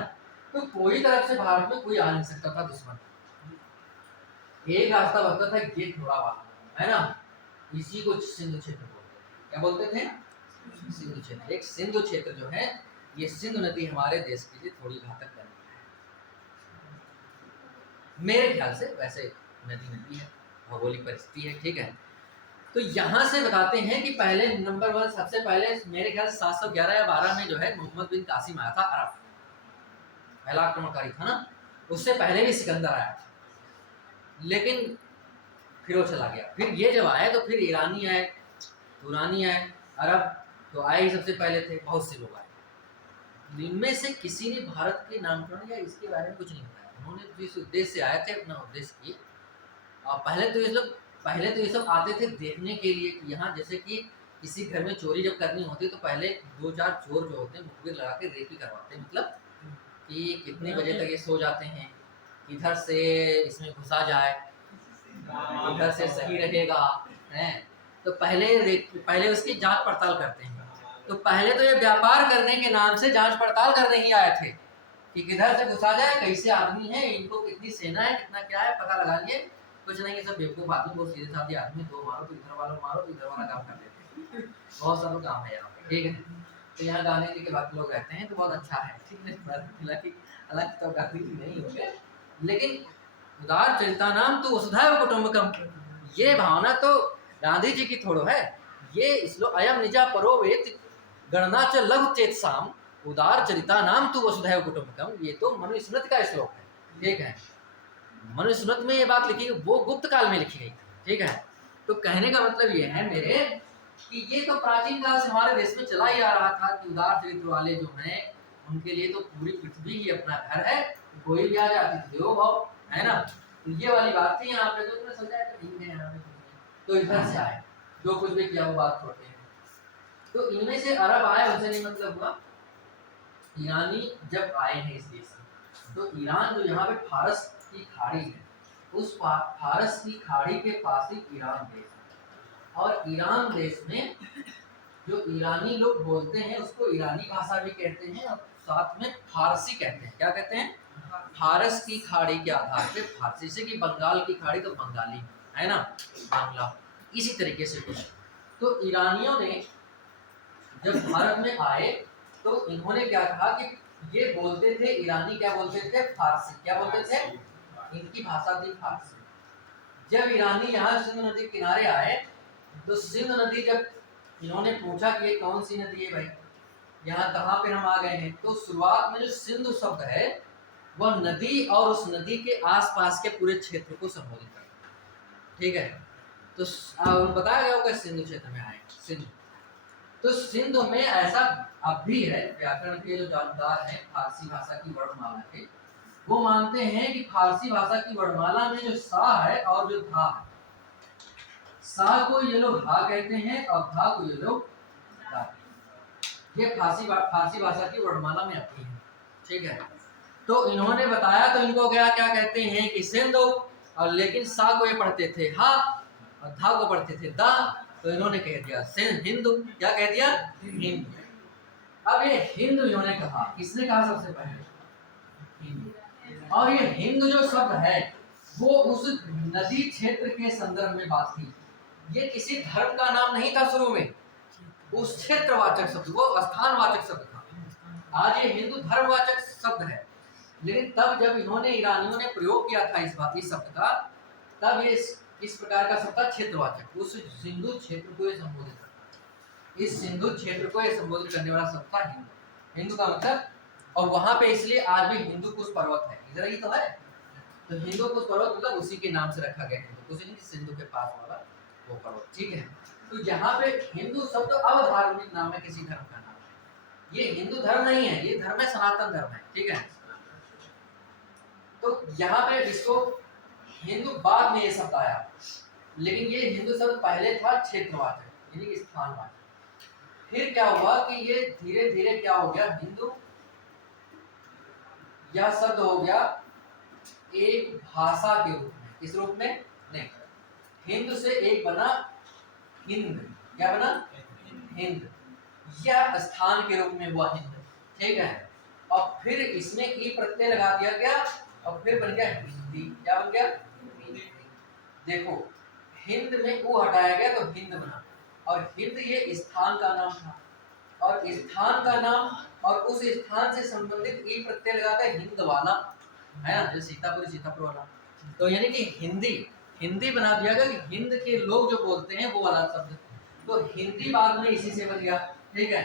तो कोई तरफ से भारत में कोई आ नहीं सकता था दुश्मन, एक रास्ता बचता था ये थोड़ा बाहर, है ना, इसी को सिंधु क्षेत्र बोलते हैं। क्या बोलते थे, सिंधु क्षेत्र। एक सिंधु क्षेत्र जो है, ये सिंधु नदी हमारे देश के लिए थोड़ी घातक बनी है मेरे ख्याल से, वैसे नदी है, भौगोलिक परिस्थिति है, ठीक है। तो यहाँ से बताते हैं कि पहले नंबर 1 सबसे पहले मेरे ख्याल 711 या 12 में जो है मोहम्मद बिन कासिम आया था अरब, पहला आक्रमणकारी था ना। उससे पहले भी सिकंदर आया था, लेकिन फिर वो चला गया। फिर ये जब आए तो फिर ईरानी आए, तुरानी आए, अरब तो आए ही सबसे पहले थे, बहुत से लोग आए। इनमें से किसी ने भारत के नामकरण या इसके बारे में कुछ नहीं बताया। उन्होंने जिस उद्देश्य से आए थे अपना उद्देश्य किए। और पहले तो ये सब आते थे देखने के लिए कि यहाँ जैसे कि किसी घर में चोरी जब करनी होती तो पहले 2-4 चोर जो होते हैं मुखबिर लगा के रेकी करवाते, मतलब कि कितने बजे तक ये सो जाते हैं, इधर से इसमें घुसा जाए, इधर से सही रहेगा, है। तो पहले उसकी जांच पड़ताल करते हैं। तो पहले तो ये व्यापार करने के नाम से जांच पड़ताल करने ही आए थे कि किधर से घुसा जाए, कैसे आदमी है, इनको कितनी सेना है, कितना क्या है, पता लगा लिए। कुछ नहीं, ये सब बेवकूफ आदमी, बहुत सीधे साधे आदमी, 2 मारो तो इधर वालों मारो तो इधर वाला काम कर देते हैं, बहुत सारा काम है यहाँ पे, ठीक है। तो यहाँ गाने के बाद लोग रहते हैं तो बहुत अच्छा है, ठीक है। हालांकि तो गांधी जी नहीं होंगे, लेकिन उदार चरितानाम तो वसुधैव कुटुंबकम, ये भावना तो गांधी जी की थोड़ो है। ये श्लोक अयम निजा परो वेत गणना च लघु चेतसाम उदार चरितानाम तो वसुधैव कुटुंबकम, ये तो मनुस्मृति का श्लोक है, ठीक है। मनुस्मृति में ये बात लिखी, वो गुप्त काल में लिखी गई, ठीक है। तो कहने का मतलब ये है मेरे कि ये तो प्राचीन काल से हमारे देश में चला ही आ रहा था कि उदार चरित्र वाले जो हैं उनके लिए तो पूरी पृथ्वी ही अपना घर है, कोई भी आ जाती देव भाव, है ना। तो ये वाली बात थी यहाँ पे, तो तुमने सोचा कि ठीक है यहाँ पे तो इधर से आए, जो कुछ भी किया वो बात छोड़ते हैं। तो इनमें से अरब आए, उनसे नहीं मतलब हुआ। ईरानी जब आए हैं इस देश में, तो ईरान जो यहाँ पे फारस की खाड़ी है, उस फारस की खाड़ी के पास ही ईरान देश है। और ईरान देश में जो ईरानी लोग बोलते हैं उसको ईरानी भाषा भी कहते हैं, और साथ में फारसी कहते हैं। क्या कहते हैं, फारस की खाड़ी के आधार पे फारसी से, कि बंगाल की खाड़ी तो बंगाली है ना, बांग्ला, इसी तरीके से कुछ। तो ईरानियों ने जब भारत में आए तो इन्होंने क्या कहा कि ये बोलते थे ईरानी, क्या बोलते थे, फारसी। क्या बोलते थे, इनकी भाषा थी फारसी। जब ईरानी यहाँ सिंधु नदी किनारे आए तो सिंधु नदी जब इन्होंने पूछा कि ये कौन सी नदी है भाई, यहाँ कहाँ पे हम आ गए हैं, तो शुरुआत में जो सिंधु शब्द है वह नदी और उस नदी के आसपास के पूरे क्षेत्र को संबोधित करता है, ठीक है। तो बताया गया होगा सिंधु क्षेत्र में आए सिंधु। तो सिंधु में ऐसा अब भी है, व्याकरण के जो जानकार हैं फारसी भाषा की वर्णमाला के, वो मानते हैं कि फारसी भाषा की वर्णमाला में जो सा है और जो धा है, सा को ये लोग हा कहते हैं और धा को ये लोग दा। ये फारसी भाषा की वर्णमाला में आती है, ठीक है। तो इन्होंने बताया, तो इनको क्या कहते हैं कि सिंधु, और लेकिन सा को ये पढ़ते थे हा और धा को पढ़ते थे दा, तो इन्होंने कह दिया हिंदू। क्या कह दिया? हिंदू। अब ये हिंदू इन्होंने कहा, किसने कहा सबसे पहले? हिंदू। और ये हिंदू जो शब्द है वो उस नदी क्षेत्र के संदर्भ में बात थी, ये किसी धर्म का नाम नहीं था शुरू में, उस क्षेत्रवाचक शब्द, वो स्थानवाचक शब्द था। आज ये हिंदू धर्मवाचक शब्द है, लेकिन तब जब इन्होंने ईरानियों ने प्रयोग किया था इस शब्द का, तब ये इस प्रकार का शब्द था क्षेत्रवाचक। उस सिंधु क्षेत्र को ये संबोधित करता, इस सिंधु क्षेत्र को ये संबोधित करने वाला शब्द था हिंदू। हिंदू का मतलब, और वहां पे इसलिए आज भी हिंदू कुश पर्वत है, इधर ही तो है, तो हिंदू कुश पर्वत मतलब उसी के नाम से रखा गया हिंदू कुश, यानी सिंधु के पास वाला वो पर्वत, ठीक है। तो यहाँ पे हिंदू शब्द अवधार्मिक नाम है, किसी धर्म का नाम है। ये हिंदू धर्म नहीं है, ये धर्म है सनातन धर्म है, ठीक है। तो यहाँ पे इसको हिंदू बाद में ये शब्द आया, लेकिन ये हिंदू शब्द पहले था क्षेत्रवाचक, यानी स्थानवाचक। फिर क्या हुआ कि ये धीरे धीरे क्या हो गया, हिंदू यह शब्द हो गया एक भाषा के रूप में। किस रूप में? नहीं, हिंदू से एक बना हिंद। क्या बना? हिंद। यह स्थान के रूप में हुआ हिंद, ठीक है। और फिर इसमें ई प्रत्यय लगा दिया गया और फिर बन गया हिंदी। क्या बन गया? देखो, हिंद में ऊ हटाया गया तो हिंद बना, और हिंद ये स्थान का नाम था, और स्थान का नाम और उस स्थान से संबंधित ई प्रत्यय लगाता है हिंद वाला, है ना, जैसे सीतापुर वाला। तो यानी कि हिंदी बना दिया गया कि हिंद के लोग जो बोलते हैं वो वाला शब्द, तो हिंदी बाद में इसी से बन गया, ठीक है।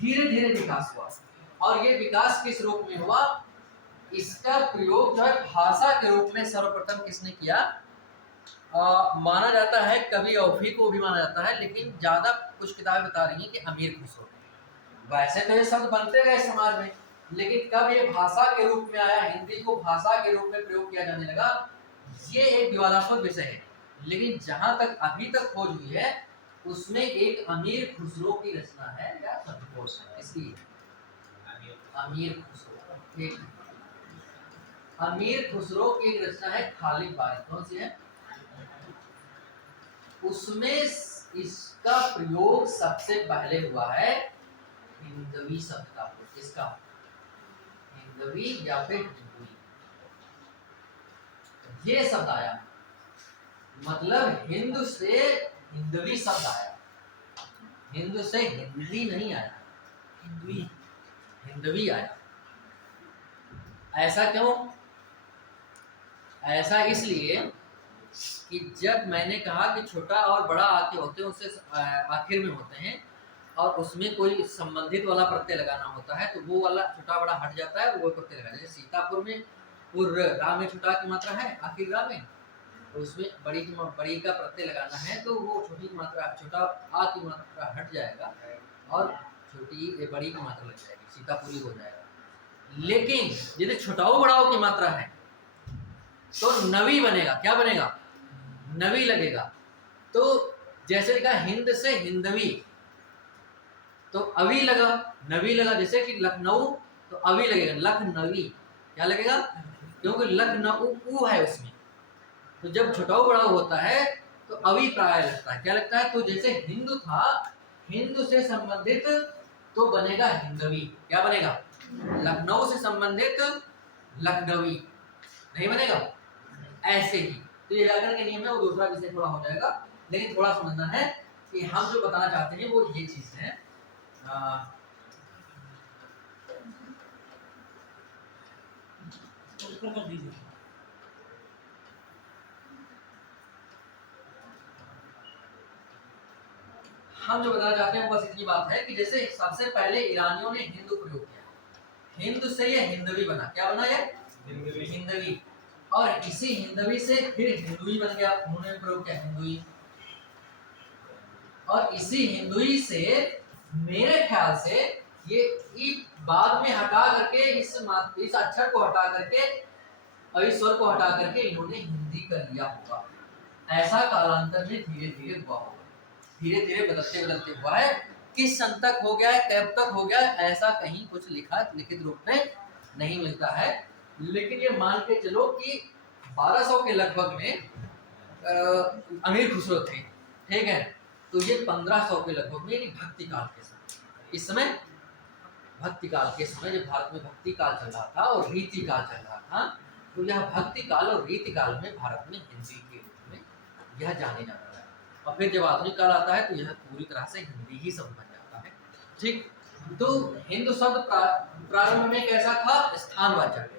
धीरे धीरे विकास हुआ, और ये विकास किस रूप में हुआ? इसका प्रयोग जो है भाषा के रूप में सर्वप्रथम किसने किया? माना जाता है कवि औफी को भी माना जाता है, लेकिन ज्यादा कुछ किताबें बता रही हैं कि अमीर खुसरो। वैसे तो ये शब्द बनते गए समाज में, लेकिन कब ये भाषा के रूप में आया, हिंदी को भाषा के रूप में प्रयोग किया जाने लगा, ये एक विवादास्पद विषय है। लेकिन जहां तक अभी तक खोज हुई है उसमें एक अमीर खुसरो की रचना है या शब्दकोश है। इसकी अमीर खुसरो, ठीक, अमीर खुसरो की एक रचना है खालिद बारिश। कौन सी है? उसमें इसका प्रयोग सबसे पहले हुआ है हिंदवी शब्द का। किसका? हिंदवी या फिर हिंदवी, ये शब्द आया, मतलब हिंदू से हिंदवी शब्द आया, हिंदू से हिंदी नहीं आया, हिंदवी आया। ऐसा क्यों? ऐसा इसलिए कि जब मैंने कहा कि छोटा और बड़ा आके होते हैं, उससे आखिर में होते हैं, और उसमें कोई संबंधित वाला प्रत्यय लगाना होता है, तो वो वाला छोटा बड़ा हट जाता है और वो प्रत्यय लगाना। जैसे सीतापुर में पूर्व रा में छोटा की मात्रा है, आखिर रा में, तो उसमें बड़ी का प्रत्यय लगाना है, तो वो छोटी की मात्रा, छोटा आ की मात्रा हट जाएगा और बड़ी की मात्रा लग जाएगी, सीतापुरी हो जाएगा। लेकिन यदि छोटाओ बड़ाओ की मात्रा है तो नवी बनेगा। क्या बनेगा? नवी लगेगा। तो जैसे लिखा हिंद से हिंदवी, तो अवी लगा, नवी लगा। जैसे कि लखनऊ, तो अवी लगेगा, लखनवी। क्या लगेगा? क्योंकि लखनऊ ऊ है उसमें, तो जब छोटाऊ बड़ाऊ होता है तो अवी प्राय लगता है। क्या लगता है? तो जैसे हिंदू था, हिंदू से संबंधित तो बनेगा हिंदवी। क्या बनेगा? लखनऊ से संबंधित लखनवी नहीं बनेगा। ऐसे ही तो ये व्याकरण के नियम है, वो दूसरा विषय थोड़ा हो जाएगा, लेकिन थोड़ा समझना है कि हम जो बताना चाहते हैं वो ये चीज है। कर दीजिए। हम जो बताना चाहते हैं बस इतनी बात है कि जैसे सबसे पहले ईरानियों ने हिंदू प्रयोग किया, हिंदू से ये हिंदवी बना। क्या बना? ये हिंदवी। और इसी हिंदवी से फिर हिंदुई बन गया, उन्होंने प्रयोग किया हिंदुई। और इसी हिंदुई से मेरे ख्याल से ये बाद में हटा करके इस अक्षर को हटा करके और इस स्वर को हटा करके इन्होंने हिंदी कर लिया होगा। ऐसा कालांतर में धीरे धीरे हुआ होगा, धीरे धीरे बदलते बदलते हुआ है। किस सन तक हो गया है, कब तक हो गया है, ऐसा कहीं कुछ लिखित रूप में नहीं मिलता है। लेकिन ये मान के चलो कि 1200 के लगभग में अमीर खुसरो थे, ठीक है। तो ये 1500 के लगभग में, यानी भक्ति काल के समय, इस समय भक्ति काल के समय जब भारत में भक्ति काल चल रहा था और रीति काल चल रहा था, तो यह भक्ति काल और रीति काल में भारत में हिंदी के रूप में यह जाने जाता है। और फिर जब आधुनिक काल आता है तो यह पूरी तरह से हिंदी ही शब्द बन जाता है, ठीक। तो हिंदू शब्द प्रारंभ में कैसा था, स्थानवाचक,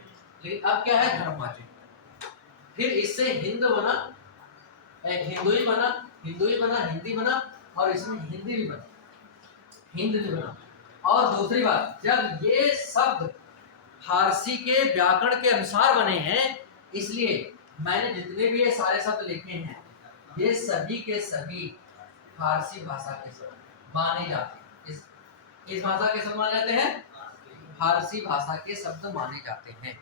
लेकिन अब क्या है, धर्मवाचक। फिर इससे हिंद बना, हिंदुई बना, हिंदी बना, और इसमें हिंदी भी बना, हिंद भी बना। और दूसरी बात, जब ये शब्द फारसी के व्याकरण के अनुसार बने हैं, इसलिए मैंने जितने भी ये सारे शब्द लिखे हैं, ये सभी के सभी फारसी भाषा के शब्द माने जाते हैं। किस भाषा के शब्द माने जाते हैं, फारसी भाषा के शब्द माने जाते हैं।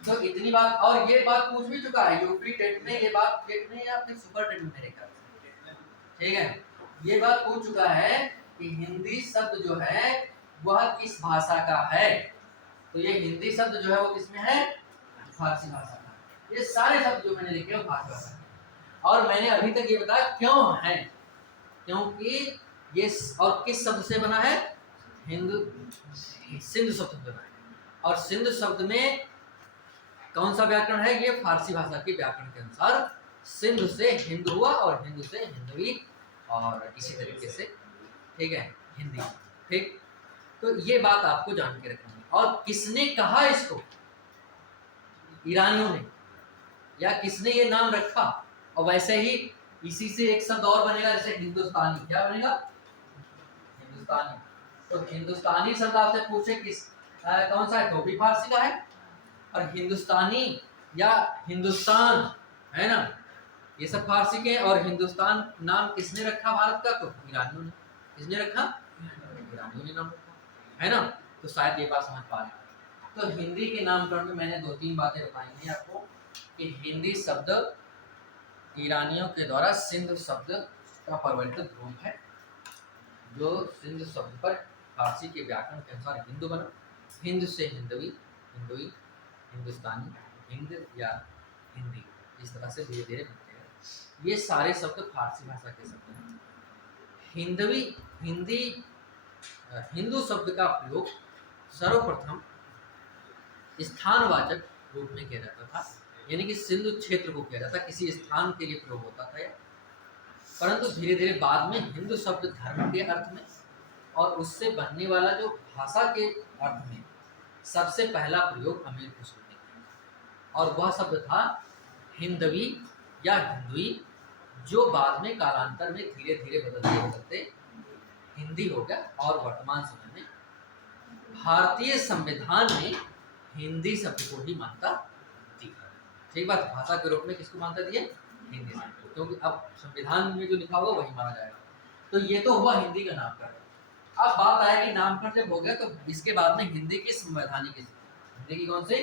तो इतनी बात, और ये बात पूछ भी चुका है यूपी टेट में, ये बात टेट में या फिर सुपर टेट में मेरे ख्याल से, ठीक है। ये बात पूछ चुका है कि हिंदी शब्द जो है वह किस भाषा का है। तो ये हिंदी शब्द जो है वो किसमें है, फारसी भाषा का। ये सारे शब्द जो मैंने लिखे हैं फारसी भाषा का। और मैंने अभी तक ये बताया क्यों है, क्योंकि ये और किस शब्द से बना है, सिंधु शब्द बना है। और सिंधु शब्द में कौन सा व्याकरण है, ये फारसी भाषा के व्याकरण के अनुसार सिंधु से हिंद हुआ और हिंदू से हिंदवी, और इसी तरीके से, ठीक है, हिंदी, ठीक। तो ये बात आपको जान के रखनी है। और किसने कहा इसको, ईरानियों ने, या किसने ये नाम रखा। और वैसे ही इसी से एक शब्द और बनेगा, जैसे हिंदुस्तानी, क्या बनेगा, हिंदुस्तानी। तो हिंदुस्तानी शब्द आपसे पूछे किस कौन सा है, तो भी फारसी का है। और हिंदुस्तानी या हिंदुस्तान है ना, ये सब फारसी के। और हिंदुस्तान नाम किसने रखा भारत का, तो ईरानियों ने। किसने रखा, ईरानियों ने नाम रखा, है ना। तो शायद ये बात समझ पा रहे। तो हिंदी के नामकरण में मैंने 2-3 बातें बताई हैं आपको, कि हिंदी शब्द ईरानियों के द्वारा सिंध शब्द का परिवर्तित रूप है, जो सिंध शब्द पर फारसी के व्याकरण के अनुसार हिंदू बना। हिंद से हिंदवी, हिंदुई, हिंदुस्तानी, हिंद या हिंदी, इस तरह से धीरे धीरे बनते हैं। ये सारे शब्द फारसी भाषा के शब्द हैं। हिंदवी, हिंदी, हिंदू शब्द का प्रयोग सर्वप्रथम स्थानवाचक रूप में किया जाता था, यानी कि सिंधु क्षेत्र को किया जाता, किसी स्थान के लिए प्रयोग होता था। परंतु धीरे धीरे बाद में हिंदू शब्द धर्म के अर्थ में और उससे बनने वाला जो भाषा के अर्थ में सबसे पहला प्रयोग अमीर खुसरो ने किया, और वह शब्द था हिंदवी या हिंदुई, जो बाद में कालांतर में धीरे धीरे बदलते बदलते हिंदी हो गया। और वर्तमान समय में भारतीय संविधान में हिंदी शब्द को ही मान्यता दी। ठीक बात, भाषा के रूप में किसको मान्यता दी है, हिंदी शब्द को, क्योंकि अब संविधान में जो लिखा होगा वही माना जाएगा। तो ये तो हुआ हिंदी का नामकरण। अब बात आया कि नामकरण जब हो गया तो इसके बाद में हिंदी की संवैधानिक स्थिति, हिंदी की कौन सी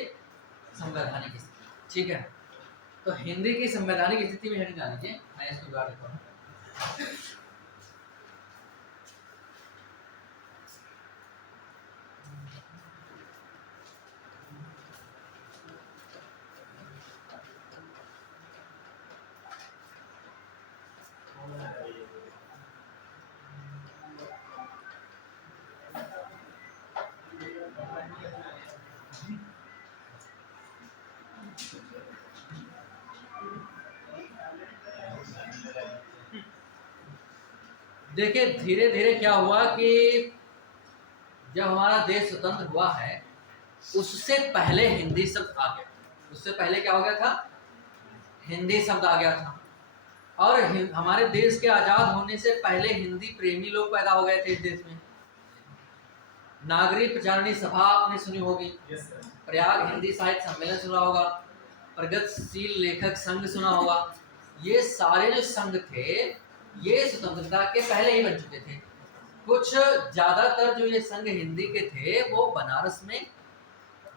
संवैधानिक स्थिति, ठीक है। तो हिंदी की संवैधानिक स्थिति में हेडिंग डाल लीजिए, मैं इसको जुड़ा देता हूँ। देखिए धीरे धीरे क्या हुआ कि जब हमारा देश स्वतंत्र हुआ है उससे पहले हिंदी शब्द आ गया। उससे पहले क्या हो गया था, हिंदी शब्द आ गया था। और हमारे देश के आजाद होने से पहले हिंदी प्रेमी लोग पैदा हो गए थे इस देश में। नागरिक प्रचारणी सभा आपने सुनी होगी, प्रयाग हिंदी साहित्य सम्मेलन सुना होगा, प्रगतिशील लेखक संघ सुना होगा। ये सारे जो संघ थे ये स्वतंत्रता के पहले ही बन चुके थे। कुछ ज्यादातर जो ये संघ हिंदी के थे वो बनारस में,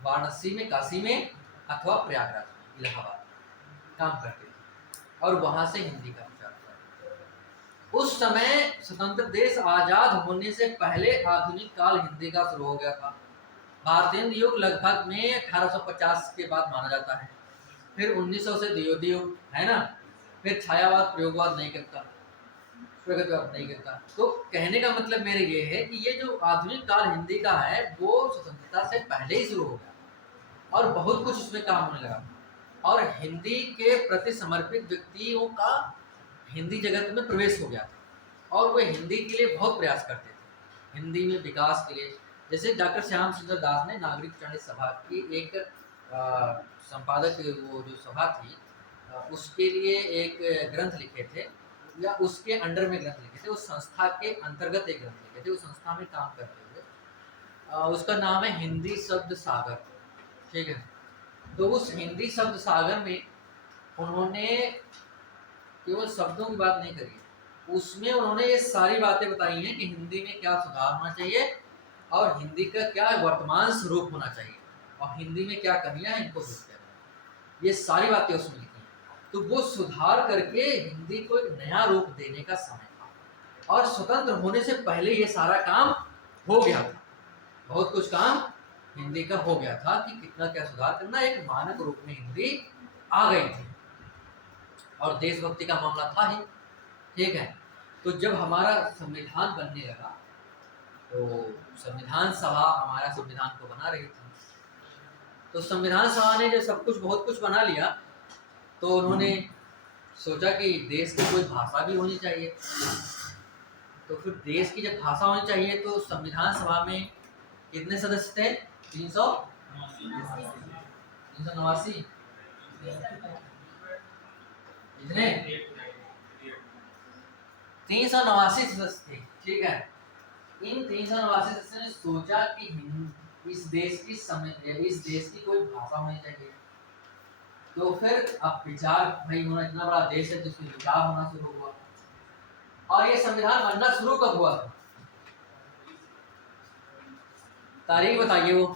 वाराणसी में, काशी में अथवा प्रयागराज में, इलाहाबाद काम करते थे और वहां से हिंदी का प्रचार हुआ। उस समय स्वतंत्र देश आजाद होने से पहले आधुनिक काल हिंदी का शुरू हो गया था। भारतीय युग लगभग में 1850 के बाद माना जाता है। फिर 1900 से द्वितीय युग है ना, फिर छायावाद प्रयोगवाद नहीं करता, प्रगतिवाद नहीं करता। तो कहने का मतलब मेरे ये है कि ये जो आधुनिक काल हिंदी का है वो स्वतंत्रता से पहले ही शुरू हो गया और बहुत कुछ इसमें काम होने लगा और हिंदी के प्रति समर्पित व्यक्तियों का हिंदी जगत में प्रवेश हो गया था और वे हिंदी के लिए बहुत प्रयास करते थे, हिंदी में विकास के लिए। जैसे डॉक्टर श्याम सुंदर दास ने नागरिक चयन सभा की एक संपादक वो जो सभा थी उसके लिए एक ग्रंथ लिखे थे या उसके अंडर में ग्रंथ लिखे थे, उस संस्था के अंतर्गत एक ग्रंथ लिखे थे, उस संस्था में काम करते हुए। उसका नाम है हिंदी शब्द सागर, ठीक है। तो उस हिंदी शब्द सागर में उन्होंने केवल शब्दों की बात नहीं करी, उसमें उन्होंने ये सारी बातें बताई हैं कि हिंदी में क्या सुधार होना चाहिए और हिंदी का क्या वर्तमान स्वरूप होना चाहिए और हिंदी में क्या कमियां हैं इनको दूर करना, ये सारी बातें उसमें लिखी हैं। तो वो सुधार करके हिंदी को एक नया रूप देने का समय था और स्वतंत्र होने से पहले ये सारा काम हो गया था, बहुत कुछ काम हिंदी का हो गया था कि कितना क्या सुधार करना, एक मानक रूप में हिंदी आ गई थी और देशभक्ति का मामला था ही, ठीक है। तो जब हमारा संविधान बनने लगा तो संविधान सभा हमारा संविधान को बना रही थी, तो संविधान सभा ने जब सब कुछ बहुत कुछ बना लिया तो उन्होंने सोचा कि देश की कोई भाषा भी होनी चाहिए। तो फिर देश की जब भाषा होनी चाहिए तो संविधान सभा में कितने सदस्य थे? 389 कितने? 389 सदस्य थे, ठीक है। इन 389 सदस्यों ने सोचा कि इस देश की कोई भाषा होनी चाहिए। तो फिर अब विचार, भाई होना, इतना बड़ा देश है तो इसमें विचार होना शुरू हुआ और ये संविधान बनना शुरू कब हुआ था? तारीख बताइए वो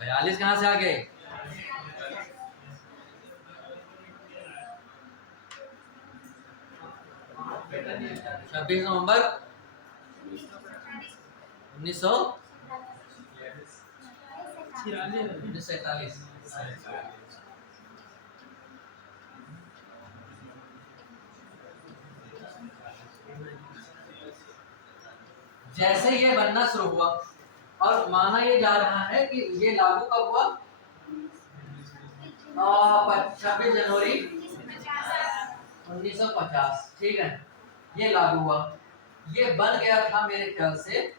42 कहाँ से आ गए? 26 नवंबर 1947। जैसे ये बनना शुरू हुआ और माना ये जा रहा है कि ये लागू कब हुआ? 26 जनवरी 1950, ठीक है। ये लागू हुआ, ये बन गया था मेरे ख्याल से,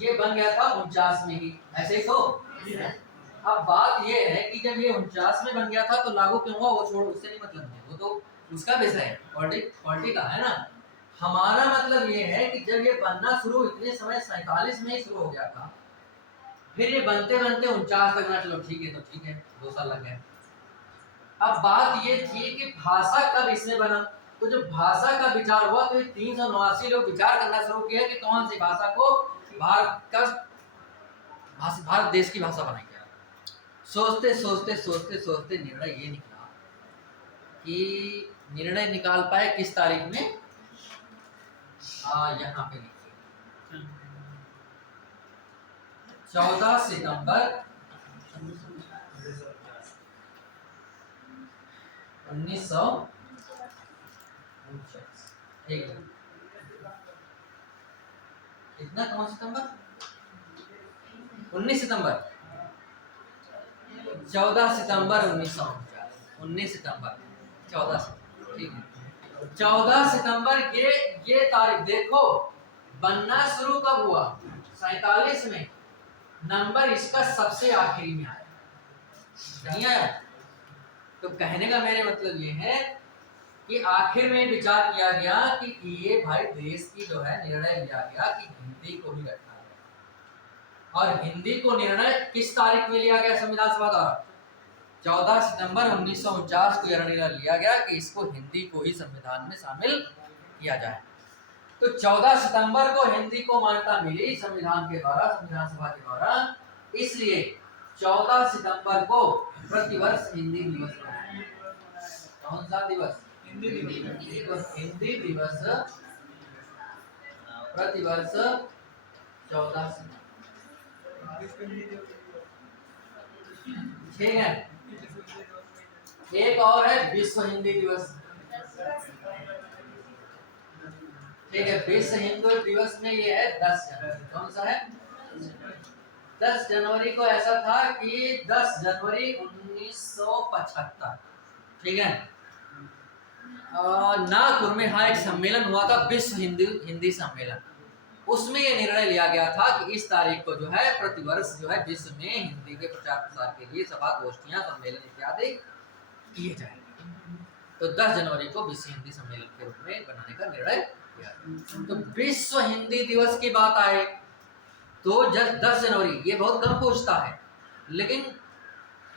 ये बन गया था 49 में ही, ऐसे ही तो। अब बात ये है कि जब ये 49 में बन गया था तो लागू क्यों हुआ वो छोड़ो, उससे नहीं मतलब है, वो तो उसका विषय है, पॉलिटिक का है ना। हमारा मतलब ये है कि जब ये बनना शुरू इतने समय 47 में ही शुरू हो गया था, फिर ये बनते बनते 49 तक ना, चलो ठीक है, तो ठीक है 2 साल लग गए। अब बात ये थी कि भाषा कब इसमें बना, तो जब भाषा का विचार हुआ तो ये 389 लोग विचार करना शुरू किया कि कौन सी भाषा को भारत देश की भाषा बनाई जाए। सोचते सोचते सोचते सोचते निर्णय ये निकला कि निर्णय निकाल पाए किस तारीख में? यहाँ पे लिखिए 14 सितंबर 1949। कितना? कौन सितंबर? 19 सितंबर 14 सितंबर 1949, 19 सितंबर 14 सितंबर, ठीक है। 14 सितंबर ये तारीख देखो, बनना शुरू कब हुआ? 47 में, नंबर इसका सबसे आखिरी में आया, नहीं आया। तो कहने का मेरे मतलब ये है कि आखिर में विचार किया गया कि ये भाई देश की जो है निर्णय लिया गया कि हिंदी को ही रखा गया और हिंदी को निर्णय किस तारीख में लिया गया संविधान सभा द्वारा? 14 सितंबर 1949 को यह निर्णय लिया गया कि इसको हिंदी को ही संविधान में शामिल किया जाए। तो 14 सितंबर को हिंदी को मान्यता मिली संविधान के द्वारा, संविधान सभा के द्वारा, इसलिए 14 सितंबर को प्रतिवर्ष हिंदी दिवस मनाया। कौन सा दिवस? हिंदी दिवस। हिंदी दिवस प्रतिवर्ष 14 सितंबर। ठीक है। एक और है विश्व हिंदी दिवस। ठीक है, विश्व हिंदी दिवस में ये है 10 जनवरी। कौन सा है? 10 जनवरी को ऐसा था कि 10 जनवरी 1975, ठीक है, नागपुर में हाँ एक सम्मेलन हुआ था, विश्व हिंदी सम्मेलन। उसमें यह निर्णय लिया गया था कि इस तारीख को जो है प्रतिवर्ष जो है विश्व में हिंदी के प्रचार प्रसार के लिए सभा, गोष्ठियां, सम्मेलन इत्यादि किए जाएंगे। तो 10 जनवरी को विश्व हिंदी सम्मेलन के रूप में बनाने का निर्णय किया। तो विश्व हिंदी दिवस की बात आए तो 10 जनवरी, ये बहुत कम पूछता है, लेकिन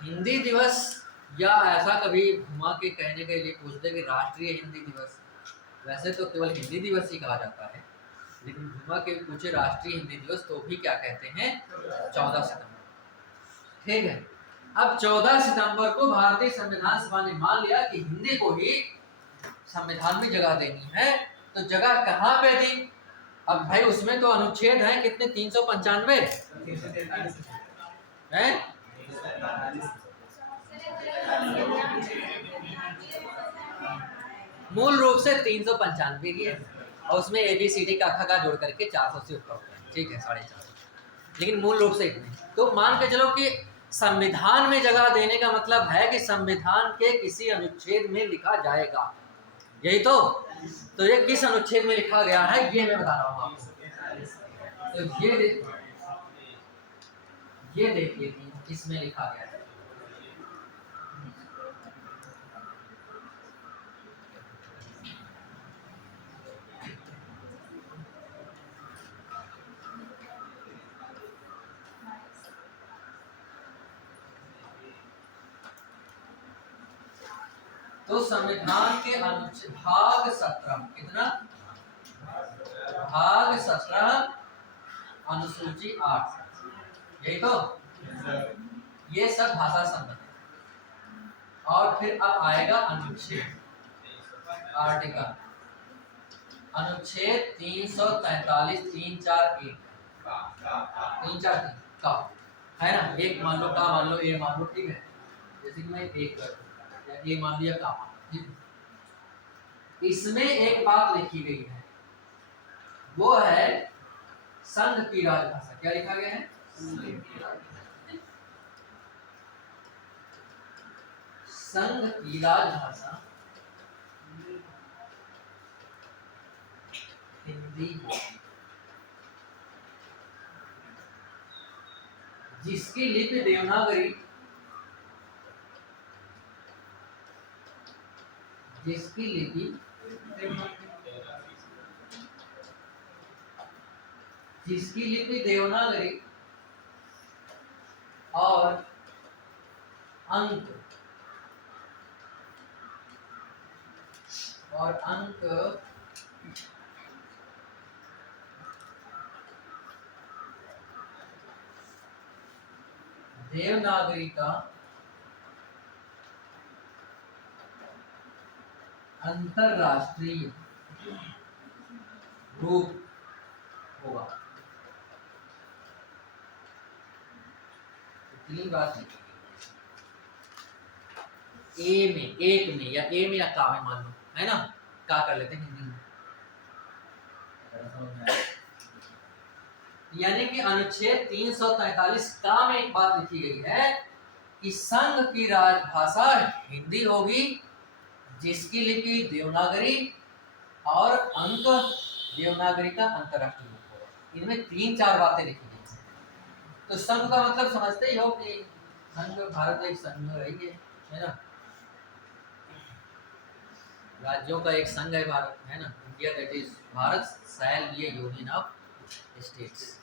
हिंदी दिवस या ऐसा कभी घुमा के कहने के लिए पूछते कि राष्ट्रीय हिंदी दिवस, वैसे तो केवल हिंदी दिवस ही कहा जाता है, लेकिन घुमा के पूछे राष्ट्रीय हिंदी दिवस तो भी क्या कहते हैं? 14 सितंबर। ठीक है। अब 14 सितंबर को भारतीय संविधान सभा ने मान लिया कि हिंदी को ही संविधान में जगह देनी है। तो जगह कहाँ पे दी? अब भाई उसमें तो अनुच्छेद है कितने? 395 है। मूल रूप से 395 ही है, और उसमें ABCD का खा जोड़ करके 400 से ऊपर होता है। ठीक है, 450, लेकिन मूल रूप से इतने। तो मान के चलो कि संविधान में जगह देने का मतलब है कि संविधान के किसी अनुच्छेद में लिखा जाएगा, यही तो ये किस अनुच्छेद में लिखा गया है ये मैं बता रहा हूँ आपको। तो ये देखिए किसमें लिखा गया है। तो संविधान के अनुच्छेद भाग 17, कितना? भाग 17 अनुसूची 8, यही तो। ये सब भाषा संबंधी। और फिर अब आएगा अनुच्छेद, आर्टिकल, अनुच्छेद 343 341 का है ना। एक मान लो, का मान लो, ए मान लो, ठीक है। जैसे कि मैं एक कर या ए मान लिया, का मान, इसमें एक बात लिखी गई है, वो है संघ की राजभाषा। क्या लिखा गया है? संघ की राजभाषा हिंदी, जिसकी लिपि देवनागरी, जिसकी लिपि देवनागरी और अंक देवनागरी का अंतरराष्ट्रीय रूप होगा। तीन बात लिखी ए में, एक में, या ए में या का में, मान लो, है ना, का कर लेते हैं हिंदी में। यानी कि अनुच्छेद 343 का में एक बात लिखी गई है कि संघ की राजभाषा हिंदी होगी, जिसकी लिपि देवनागरी और अंक देवनागरी का अंतरराष्ट्रीय रूप होगा। इनमें 3-4 बातें लिखी गई हैं। तो संघ का मतलब समझते ही हो कि संघ, भारत एक संघ रही है ना, राज्यों का एक संघ है भारत, है ना, India, that is Bharat shall be A union of states.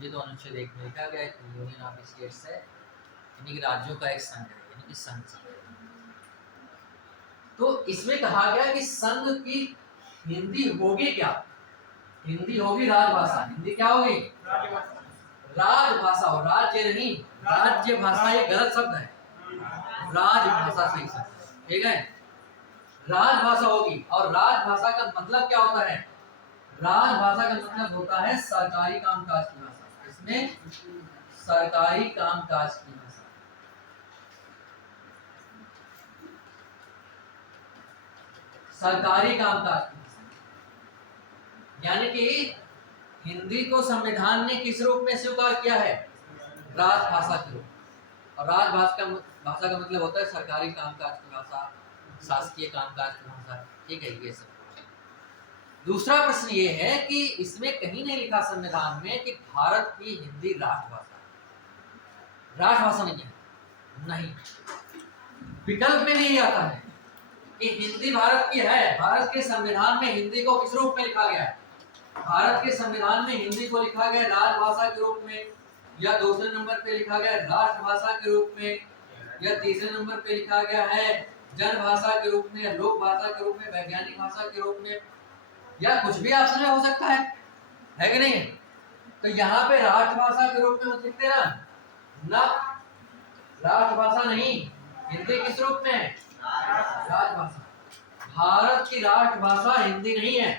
ये तो अनुच्छेद 1 में लिखा गया है यूनियन ऑफ स्टेट्स है, यानी कि राज्यों का एक संघ है, यानी कि संघ। तो इसमें कहा गया कि संघ की हिंदी होगी क्या? हिंदी होगी राजभाषा। हिंदी क्या होगी? राजभाषा। और राज्य नहीं, राज्य भाषा ये गलत शब्द है, राजभाषा सही शब्द, ठीक है। राजभाषा होगी। और राजभाषा का मतलब क्या होता है? राजभाषा का मतलब होता है सरकारी कामकाज की भाषा। इसमें सरकारी कामकाज की भाषा। सरकारी कामकाज की भाषा, यानी कि हिंदी को संविधान ने किस रूप में स्वीकार किया है? राजभाषा के रूप। और भाषा का मतलब होता है सरकारी कामकाज की भाषा, शासकीय कामकाज की भाषा, ठीक है। ये सब। दूसरा प्रश्न ये है कि इसमें कहीं नहीं लिखा संविधान में कि भारत की हिंदी राष्ट्रभाषा। राष्ट्रभाषा नहीं है, नहीं। विकल्प में नहीं आता है कि हिंदी भारत की है। भारत के संविधान में हिंदी को किस रूप में लिखा गया है? भारत के संविधान में हिंदी को लिखा गया राजभाषा के रूप में, या दूसरे नंबर पे लिखा गया राष्ट्रभाषा के रूप में, या तीसरे नंबर पे लिखा गया है जनभाषा के रूप में, या लोक भाषा के रूप में, वैज्ञानिक भाषा के रूप में, या कुछ भी ऑप्शन में हो सकता है कि नहीं? तो यहाँ पे राष्ट्रभाषा के रूप में मत लिखते ना, राष्ट्रभाषा नहीं। हिंदी किस रूप में है? राजभाषा। भारत की राष्ट्रभाषा हिंदी नहीं है।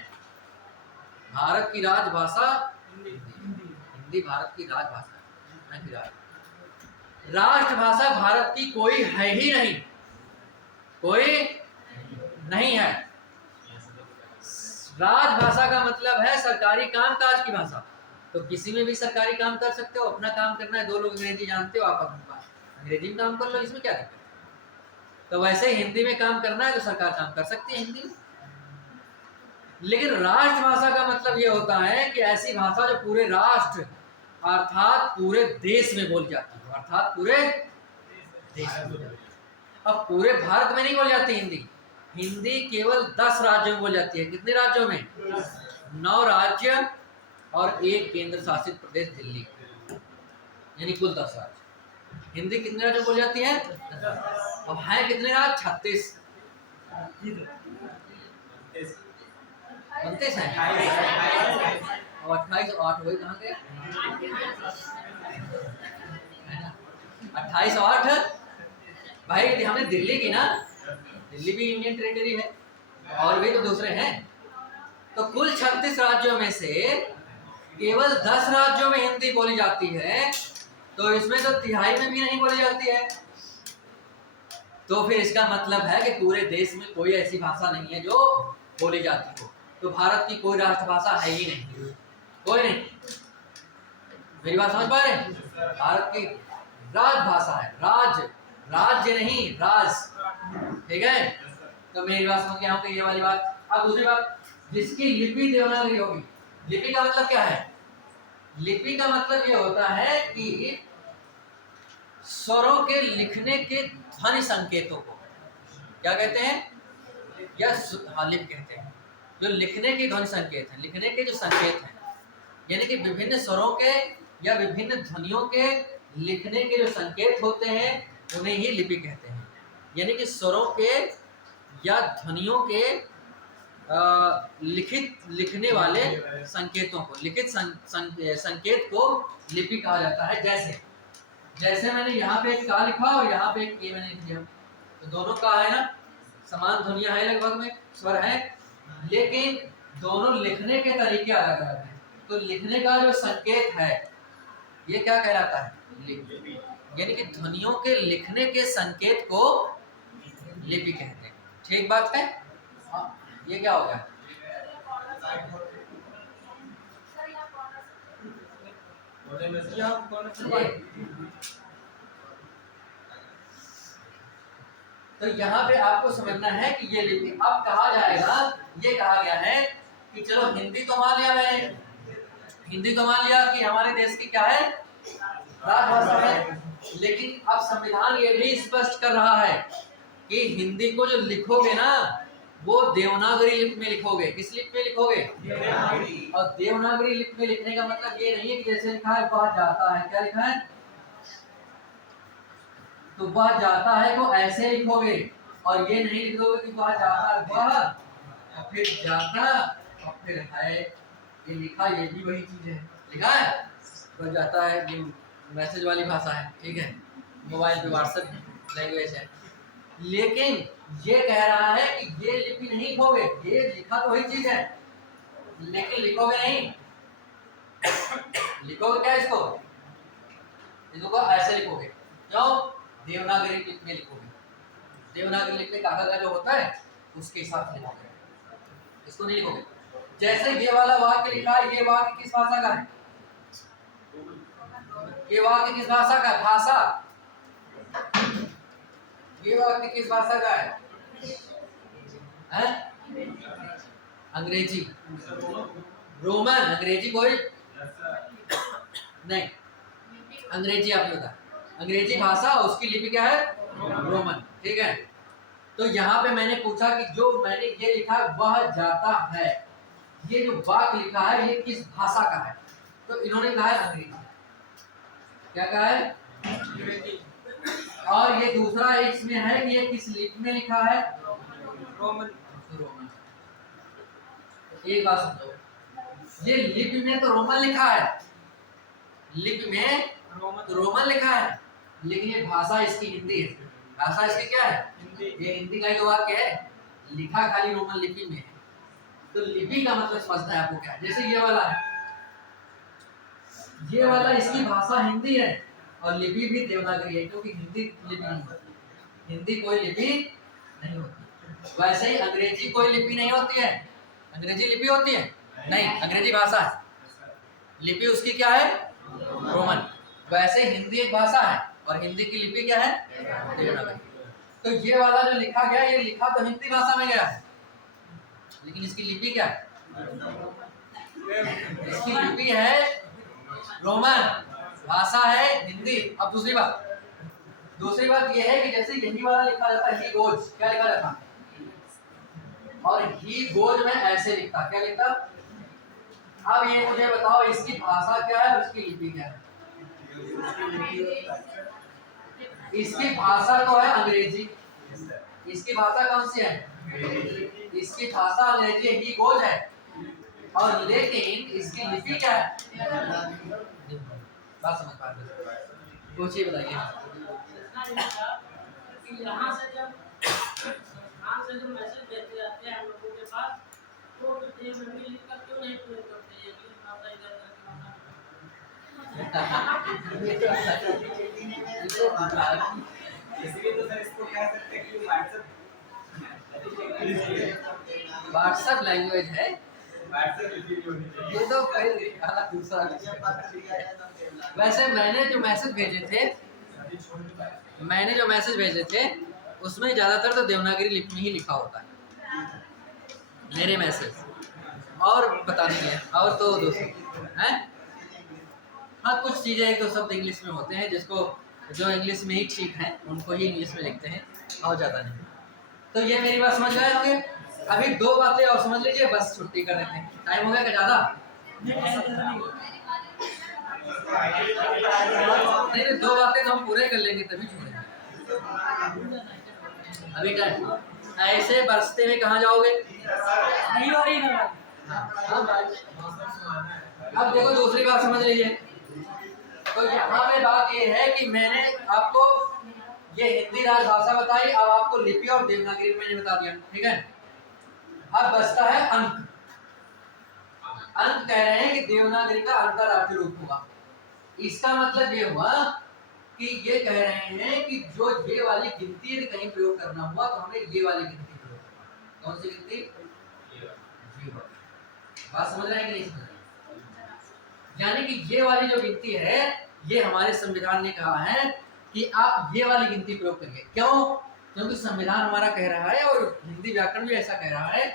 भारत की राजभाषा हिंदी भारत की राजभाषा नहीं। राष्ट्रभाषा भारत की कोई है ही नहीं, कोई नहीं है। राजभाषा का मतलब है सरकारी कामकाज की भाषा। तो किसी में भी सरकारी काम कर सकते हो, अपना काम करना है। दो लोग अंग्रेजी जानते हो, आप अपना अंग्रेजी में काम कर लो, इसमें क्या दिक्कत? तो वैसे हिंदी में काम करना है तो सरकार काम कर सकती है हिंदी में। लेकिन राष्ट्रभाषा का मतलब ये होता है कि ऐसी भाषा जो पूरे राष्ट्र अर्थात पूरे देश में बोली जाती है, अर्थात पूरे देश में। अब पूरे भारत में नहीं बोली जाती हिंदी। हिंदी केवल 10 राज्यों में बोली जाती है। कितने राज्यों में? 9 राज्य और 1 केंद्र शासित प्रदेश दिल्ली, यानी कुल 10 राज्य। हिंदी कितने राज्यों में बोली जाती है? अब है कितने राज्य? 36। 29 है और 28 और 8 वही कहाँ गए? 28 और 8 भाई, हमने दिल्ली की ना, दिल्ली भी यूनियन टेरिटरी है और भी तो दूसरे हैं। तो कुल 36 राज्यों में से केवल 10 राज्यों में हिंदी बोली जाती है, तो इसमें तो तिहाई में भी नहीं बोली जाती है। तो फिर इसका मतलब है कि पूरे देश में कोई ऐसी भाषा नहीं है जो बोली जाती हो। तो भारत की कोई राष्ट्रभाषा है ही नहीं, कोई नहीं। मेरी बात समझ पा रहे हैं? भारत की राजभाषा है, राज्य नहीं, राज, ठीक है। तो मेरी बात समझ गया हूं, ये वाली बात। अब दूसरी बात, जिसकी लिपि देवनागरी होगी। लिपि का मतलब क्या है? लिपि का मतलब ये होता है कि स्वरों के लिखने के ध्वनि संकेतों को क्या कहते हैं? या लिपि कहते हैं। जो लिखने के ध्वनि संकेत हैं, लिखने के जो संकेत हैं, यानी कि विभिन्न स्वरों के या विभिन्न ध्वनियों के लिखने के जो संकेत होते हैं उन्हें ही लिपि कहते हैं। यानी कि स्वरों के या ध्वनियों के लिखने वाले संकेतों को, लिखित संकेत को लिपि कहा जाता है। जैसे मैंने यहाँ पे एक का लिखा और यहाँ पे एक ए मैंने लिखा, तो दोनों का है ना, समान ध्वनियां है, लगभग में स्वर है, लेकिन दोनों लिखने के तरीके अलग अलग हैं। तो लिखने का जो संकेत है ये क्या कहलाता है? लिपि। यानी कि ध्वनियों के लिखने के संकेत को लिपि कहते हैं। ठीक बात है? हाँ, ये क्या हो गया? तो यहाँ पे आपको समझना है कि ये लिपि अब कहा जाएगा, ये कहा गया है कि चलो हिंदी तो मान लिया मैंने, हिंदी तो मान लिया कि हमारे देश की क्या है? राजभाषा है। लेकिन अब संविधान ये भी स्पष्ट कर रहा है कि हिंदी को जो लिखोगे ना वो देवनागरी लिपि में लिखोगे। किस लिपि में लिखोगे? देवनागरी। और देवनागरी लिपि में लिखने का मतलब ये नहीं है कि जैसे लिखा है वह जाता है। क्या लिखा है? तो वह जाता है को ऐसे लिखोगे, और ये नहीं लिख दोगे कि वह जाता है वह और फिर जाता और फिर है। ये लिखा, ये भी वही चीज है, लिखा है वह जाता है, ये मैसेज वाली भाषा है, ठीक है, मोबाइल पे व्हाट्सएप लैंग्वेज है। लेकिन ये कह रहा है कि ये लिपि नहीं लिखोगे, ये लिखा तो वही चीज है लेकिन लिखोगे नहीं। लिखोगे क्या इसको? इसको ऐसे लिखोगे, क्यों? देवनागरी लिपि में लिखोगे। देवनागरी लिपि काका का जो होता है उसके हिसाब से लिखोगे, इसको नहीं लिखोगे। जैसे ये वाला वाक्य लिखा है, ये वाक्य किस भाषा का है? ये वाक्य किस भाषा का है? भाषा, ये वाक्य किस भाषा का है? अंग्रेजी, रोमन। अंग्रेजी कोई नहीं, अंग्रेजी आपने बताया, अंग्रेजी भाषा, उसकी लिपि क्या है? रोमन, ठीक है। तो यहाँ पे मैंने पूछा कि जो मैंने ये लिखा वह जाता है, ये जो वाक्य लिखा है ये किस भाषा का है? तो इन्होंने कहा है अंग्रेजी। क्या कहा है? अंग्रेजी। और ये दूसरा इसमें है कि ये किस लिपि में लिखा है? रोमन। रोमन। एक बात समझो, ये लिपि में तो रोमन लिखा है, लिपि में रोमन लिखा है, लेकिन ये भाषा इसकी हिंदी है। भाषा इसकी क्या है? हिंदी। ये हिंदी का ही तो वाक्य है, लिखा खाली रोमन लिपि में है। तो लिपि का मतलब समझना है आपको क्या है। जैसे ये वाला है, ये वाला इसकी भाषा हिंदी है और लिपि भी देवनागरी है, क्योंकि हिंदी लिपि नहीं होती, हिंदी कोई लिपि नहीं होती। वैसे ही अंग्रेजी कोई लिपि नहीं होती है। अंग्रेजी लिपि होती है? नहीं, अंग्रेजी भाषा है, लिपि उसकी क्या है? रोमन। वैसे हिंदी एक भाषा है और हिंदी की लिपि क्या है? देवनागरी। तो ये वाला जो लिखा गया, ये लिखा तो हिंदी भाषा में गया है, लेकिन इसकी लिपि क्या है? इसकी लिपि है रोमन, भाषा है हिंदी। अब दूसरी बात ये है कि जैसे यही वाला लिखा जाता है, ही गोज, क्या लिखा जाता? और ही गोज में ऐसे लिखता, क्या लिखता? अब ये मुझे बताओ, इसकी भाषा क्या है और इसकी लिपि क्या है? इसकी भाषा तो है अंग्रेजी, इसकी भाषा कौन सी है? इसकी भाषा अंग्रेजी, ही गोज है, और लेकिन इसकी लिपि क्या है? बात समझ पा रहे? पूछिए, बताइए। यहाँ से जो मैसेज भेजे जाते हैं हम लोगों के पास, तो देवनागरी लिपि का क्यों नहीं प्रयोग करते हैं? इसलिए तो सर इसको कह सकते हैं कि व्हाट्सएप लैंग्वेज है, व्हाट्सएप लिपि होनी चाहिए। ये तो कई अलग दूसरा। वैसे मैंने जो मैसेज भेजे थे उसमें ज्यादातर तो देवनागरी लिपि में ही लिखा होता है, मेरे मैसेज, और पता नहीं है, और तो दूसरे हैं। हाँ, कुछ चीजें एक दो शब्द इंग्लिश में होते हैं, जिसको जो इंग्लिश में ही ठीक है उनको ही इंग्लिश में लिखते हैं, और ज्यादा नहीं। तो ये मेरी बात समझ गए होंगे। अभी दो बातें और समझ लीजिए, बस छुट्टी कर देते हैं। टाइम हो गया क्या ज्यादा? नहीं, दो बातें तो हम पूरे कर लेंगे तभी छोड़ेंगे। अभी टाइम, ऐसे बरसते में कहाँ जाओगे? अब देखो, दूसरी बात समझ लीजिए। तो यहाँ पे बात ये है कि मैंने आपको ये हिंदी राजभाषा बताई, अब आपको लिपि और देवनागरी मैंने बता दिया, ठीक है। अब बचता है अंक। अंक कह रहे हैं कि देवनागरी का अंतर्राष्ट्रीय रूप होगा। इसका मतलब ये हुआ कि ये कह रहे हैं कि जो ये वाली गिनती यदि कहीं प्रयोग करना हुआ तो हमें ये वाली गिनती प्रयोग करना। कौन सी गिनती? बात समझ रहे हैं कि नहीं समझ रहे? यानी कि ये वाली जो गिनती है, ये हमारे संविधान ने कहा है कि आप ये वाली गिनती प्रयोग करिए। क्यों? क्योंकि संविधान हमारा कह रहा है और हिंदी व्याकरण भी ऐसा कह रहा है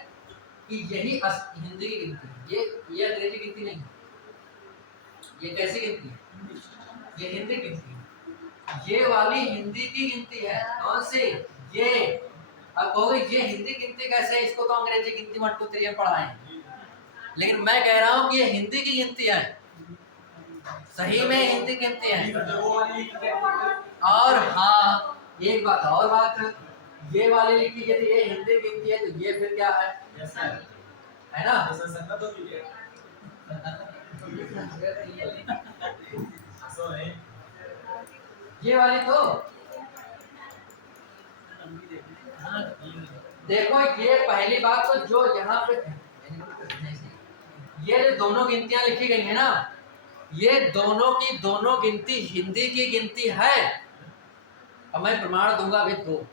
कि यही हिंदी की गिनती है, ये अंग्रेजी गिनती नहीं। ये कैसी गिनती है? ये हिंदी गिनती है। ये वाली हिंदी की गिनती है। कौन सी? ये। अब कहोगे ये हिंदी गिनती कैसे है? इसको तो अंग्रेजी गिनती 1 2 3 पढ़ाएं, लेकिन मैं कह रहा हूँ कि ये हिंदी की गिनती है, सही में हिंदी गिनती है। और हाँ, एक बात और बात, ये वाली लिखी यदि ये हिंदी गिनती है तो ये फिर क्या है? है ना? ये वाली तो देखो, ये पहली बात तो जो यहाँ पे ये जो दोनों गिनतियां लिखी गई है ना, ये दोनों की दोनों गिनती हिंदी की गिनती है। और मैं प्रमाण दूंगा अभी दो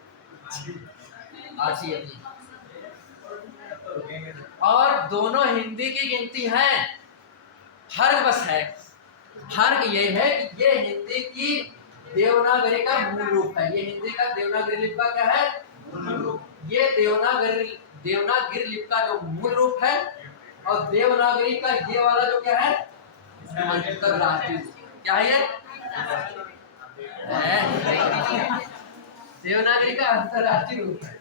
आरसी अपनी, और दोनों हिंदी की गिनती है। फर्क बस है, फर्क ये है कि ये हिंदी की देवनागरी का मूल रूप है। ये हिंदी का देवनागरी लिपि का क्या है? मूल रूप। ये देवनागरी लिपि का जो मूल रूप है, और देवनागरी का ये वाला जो क्या है? अंतरराष्ट्रीय। क्या है ये? देवनागरी का अंतरराष्ट्रीय रूप है।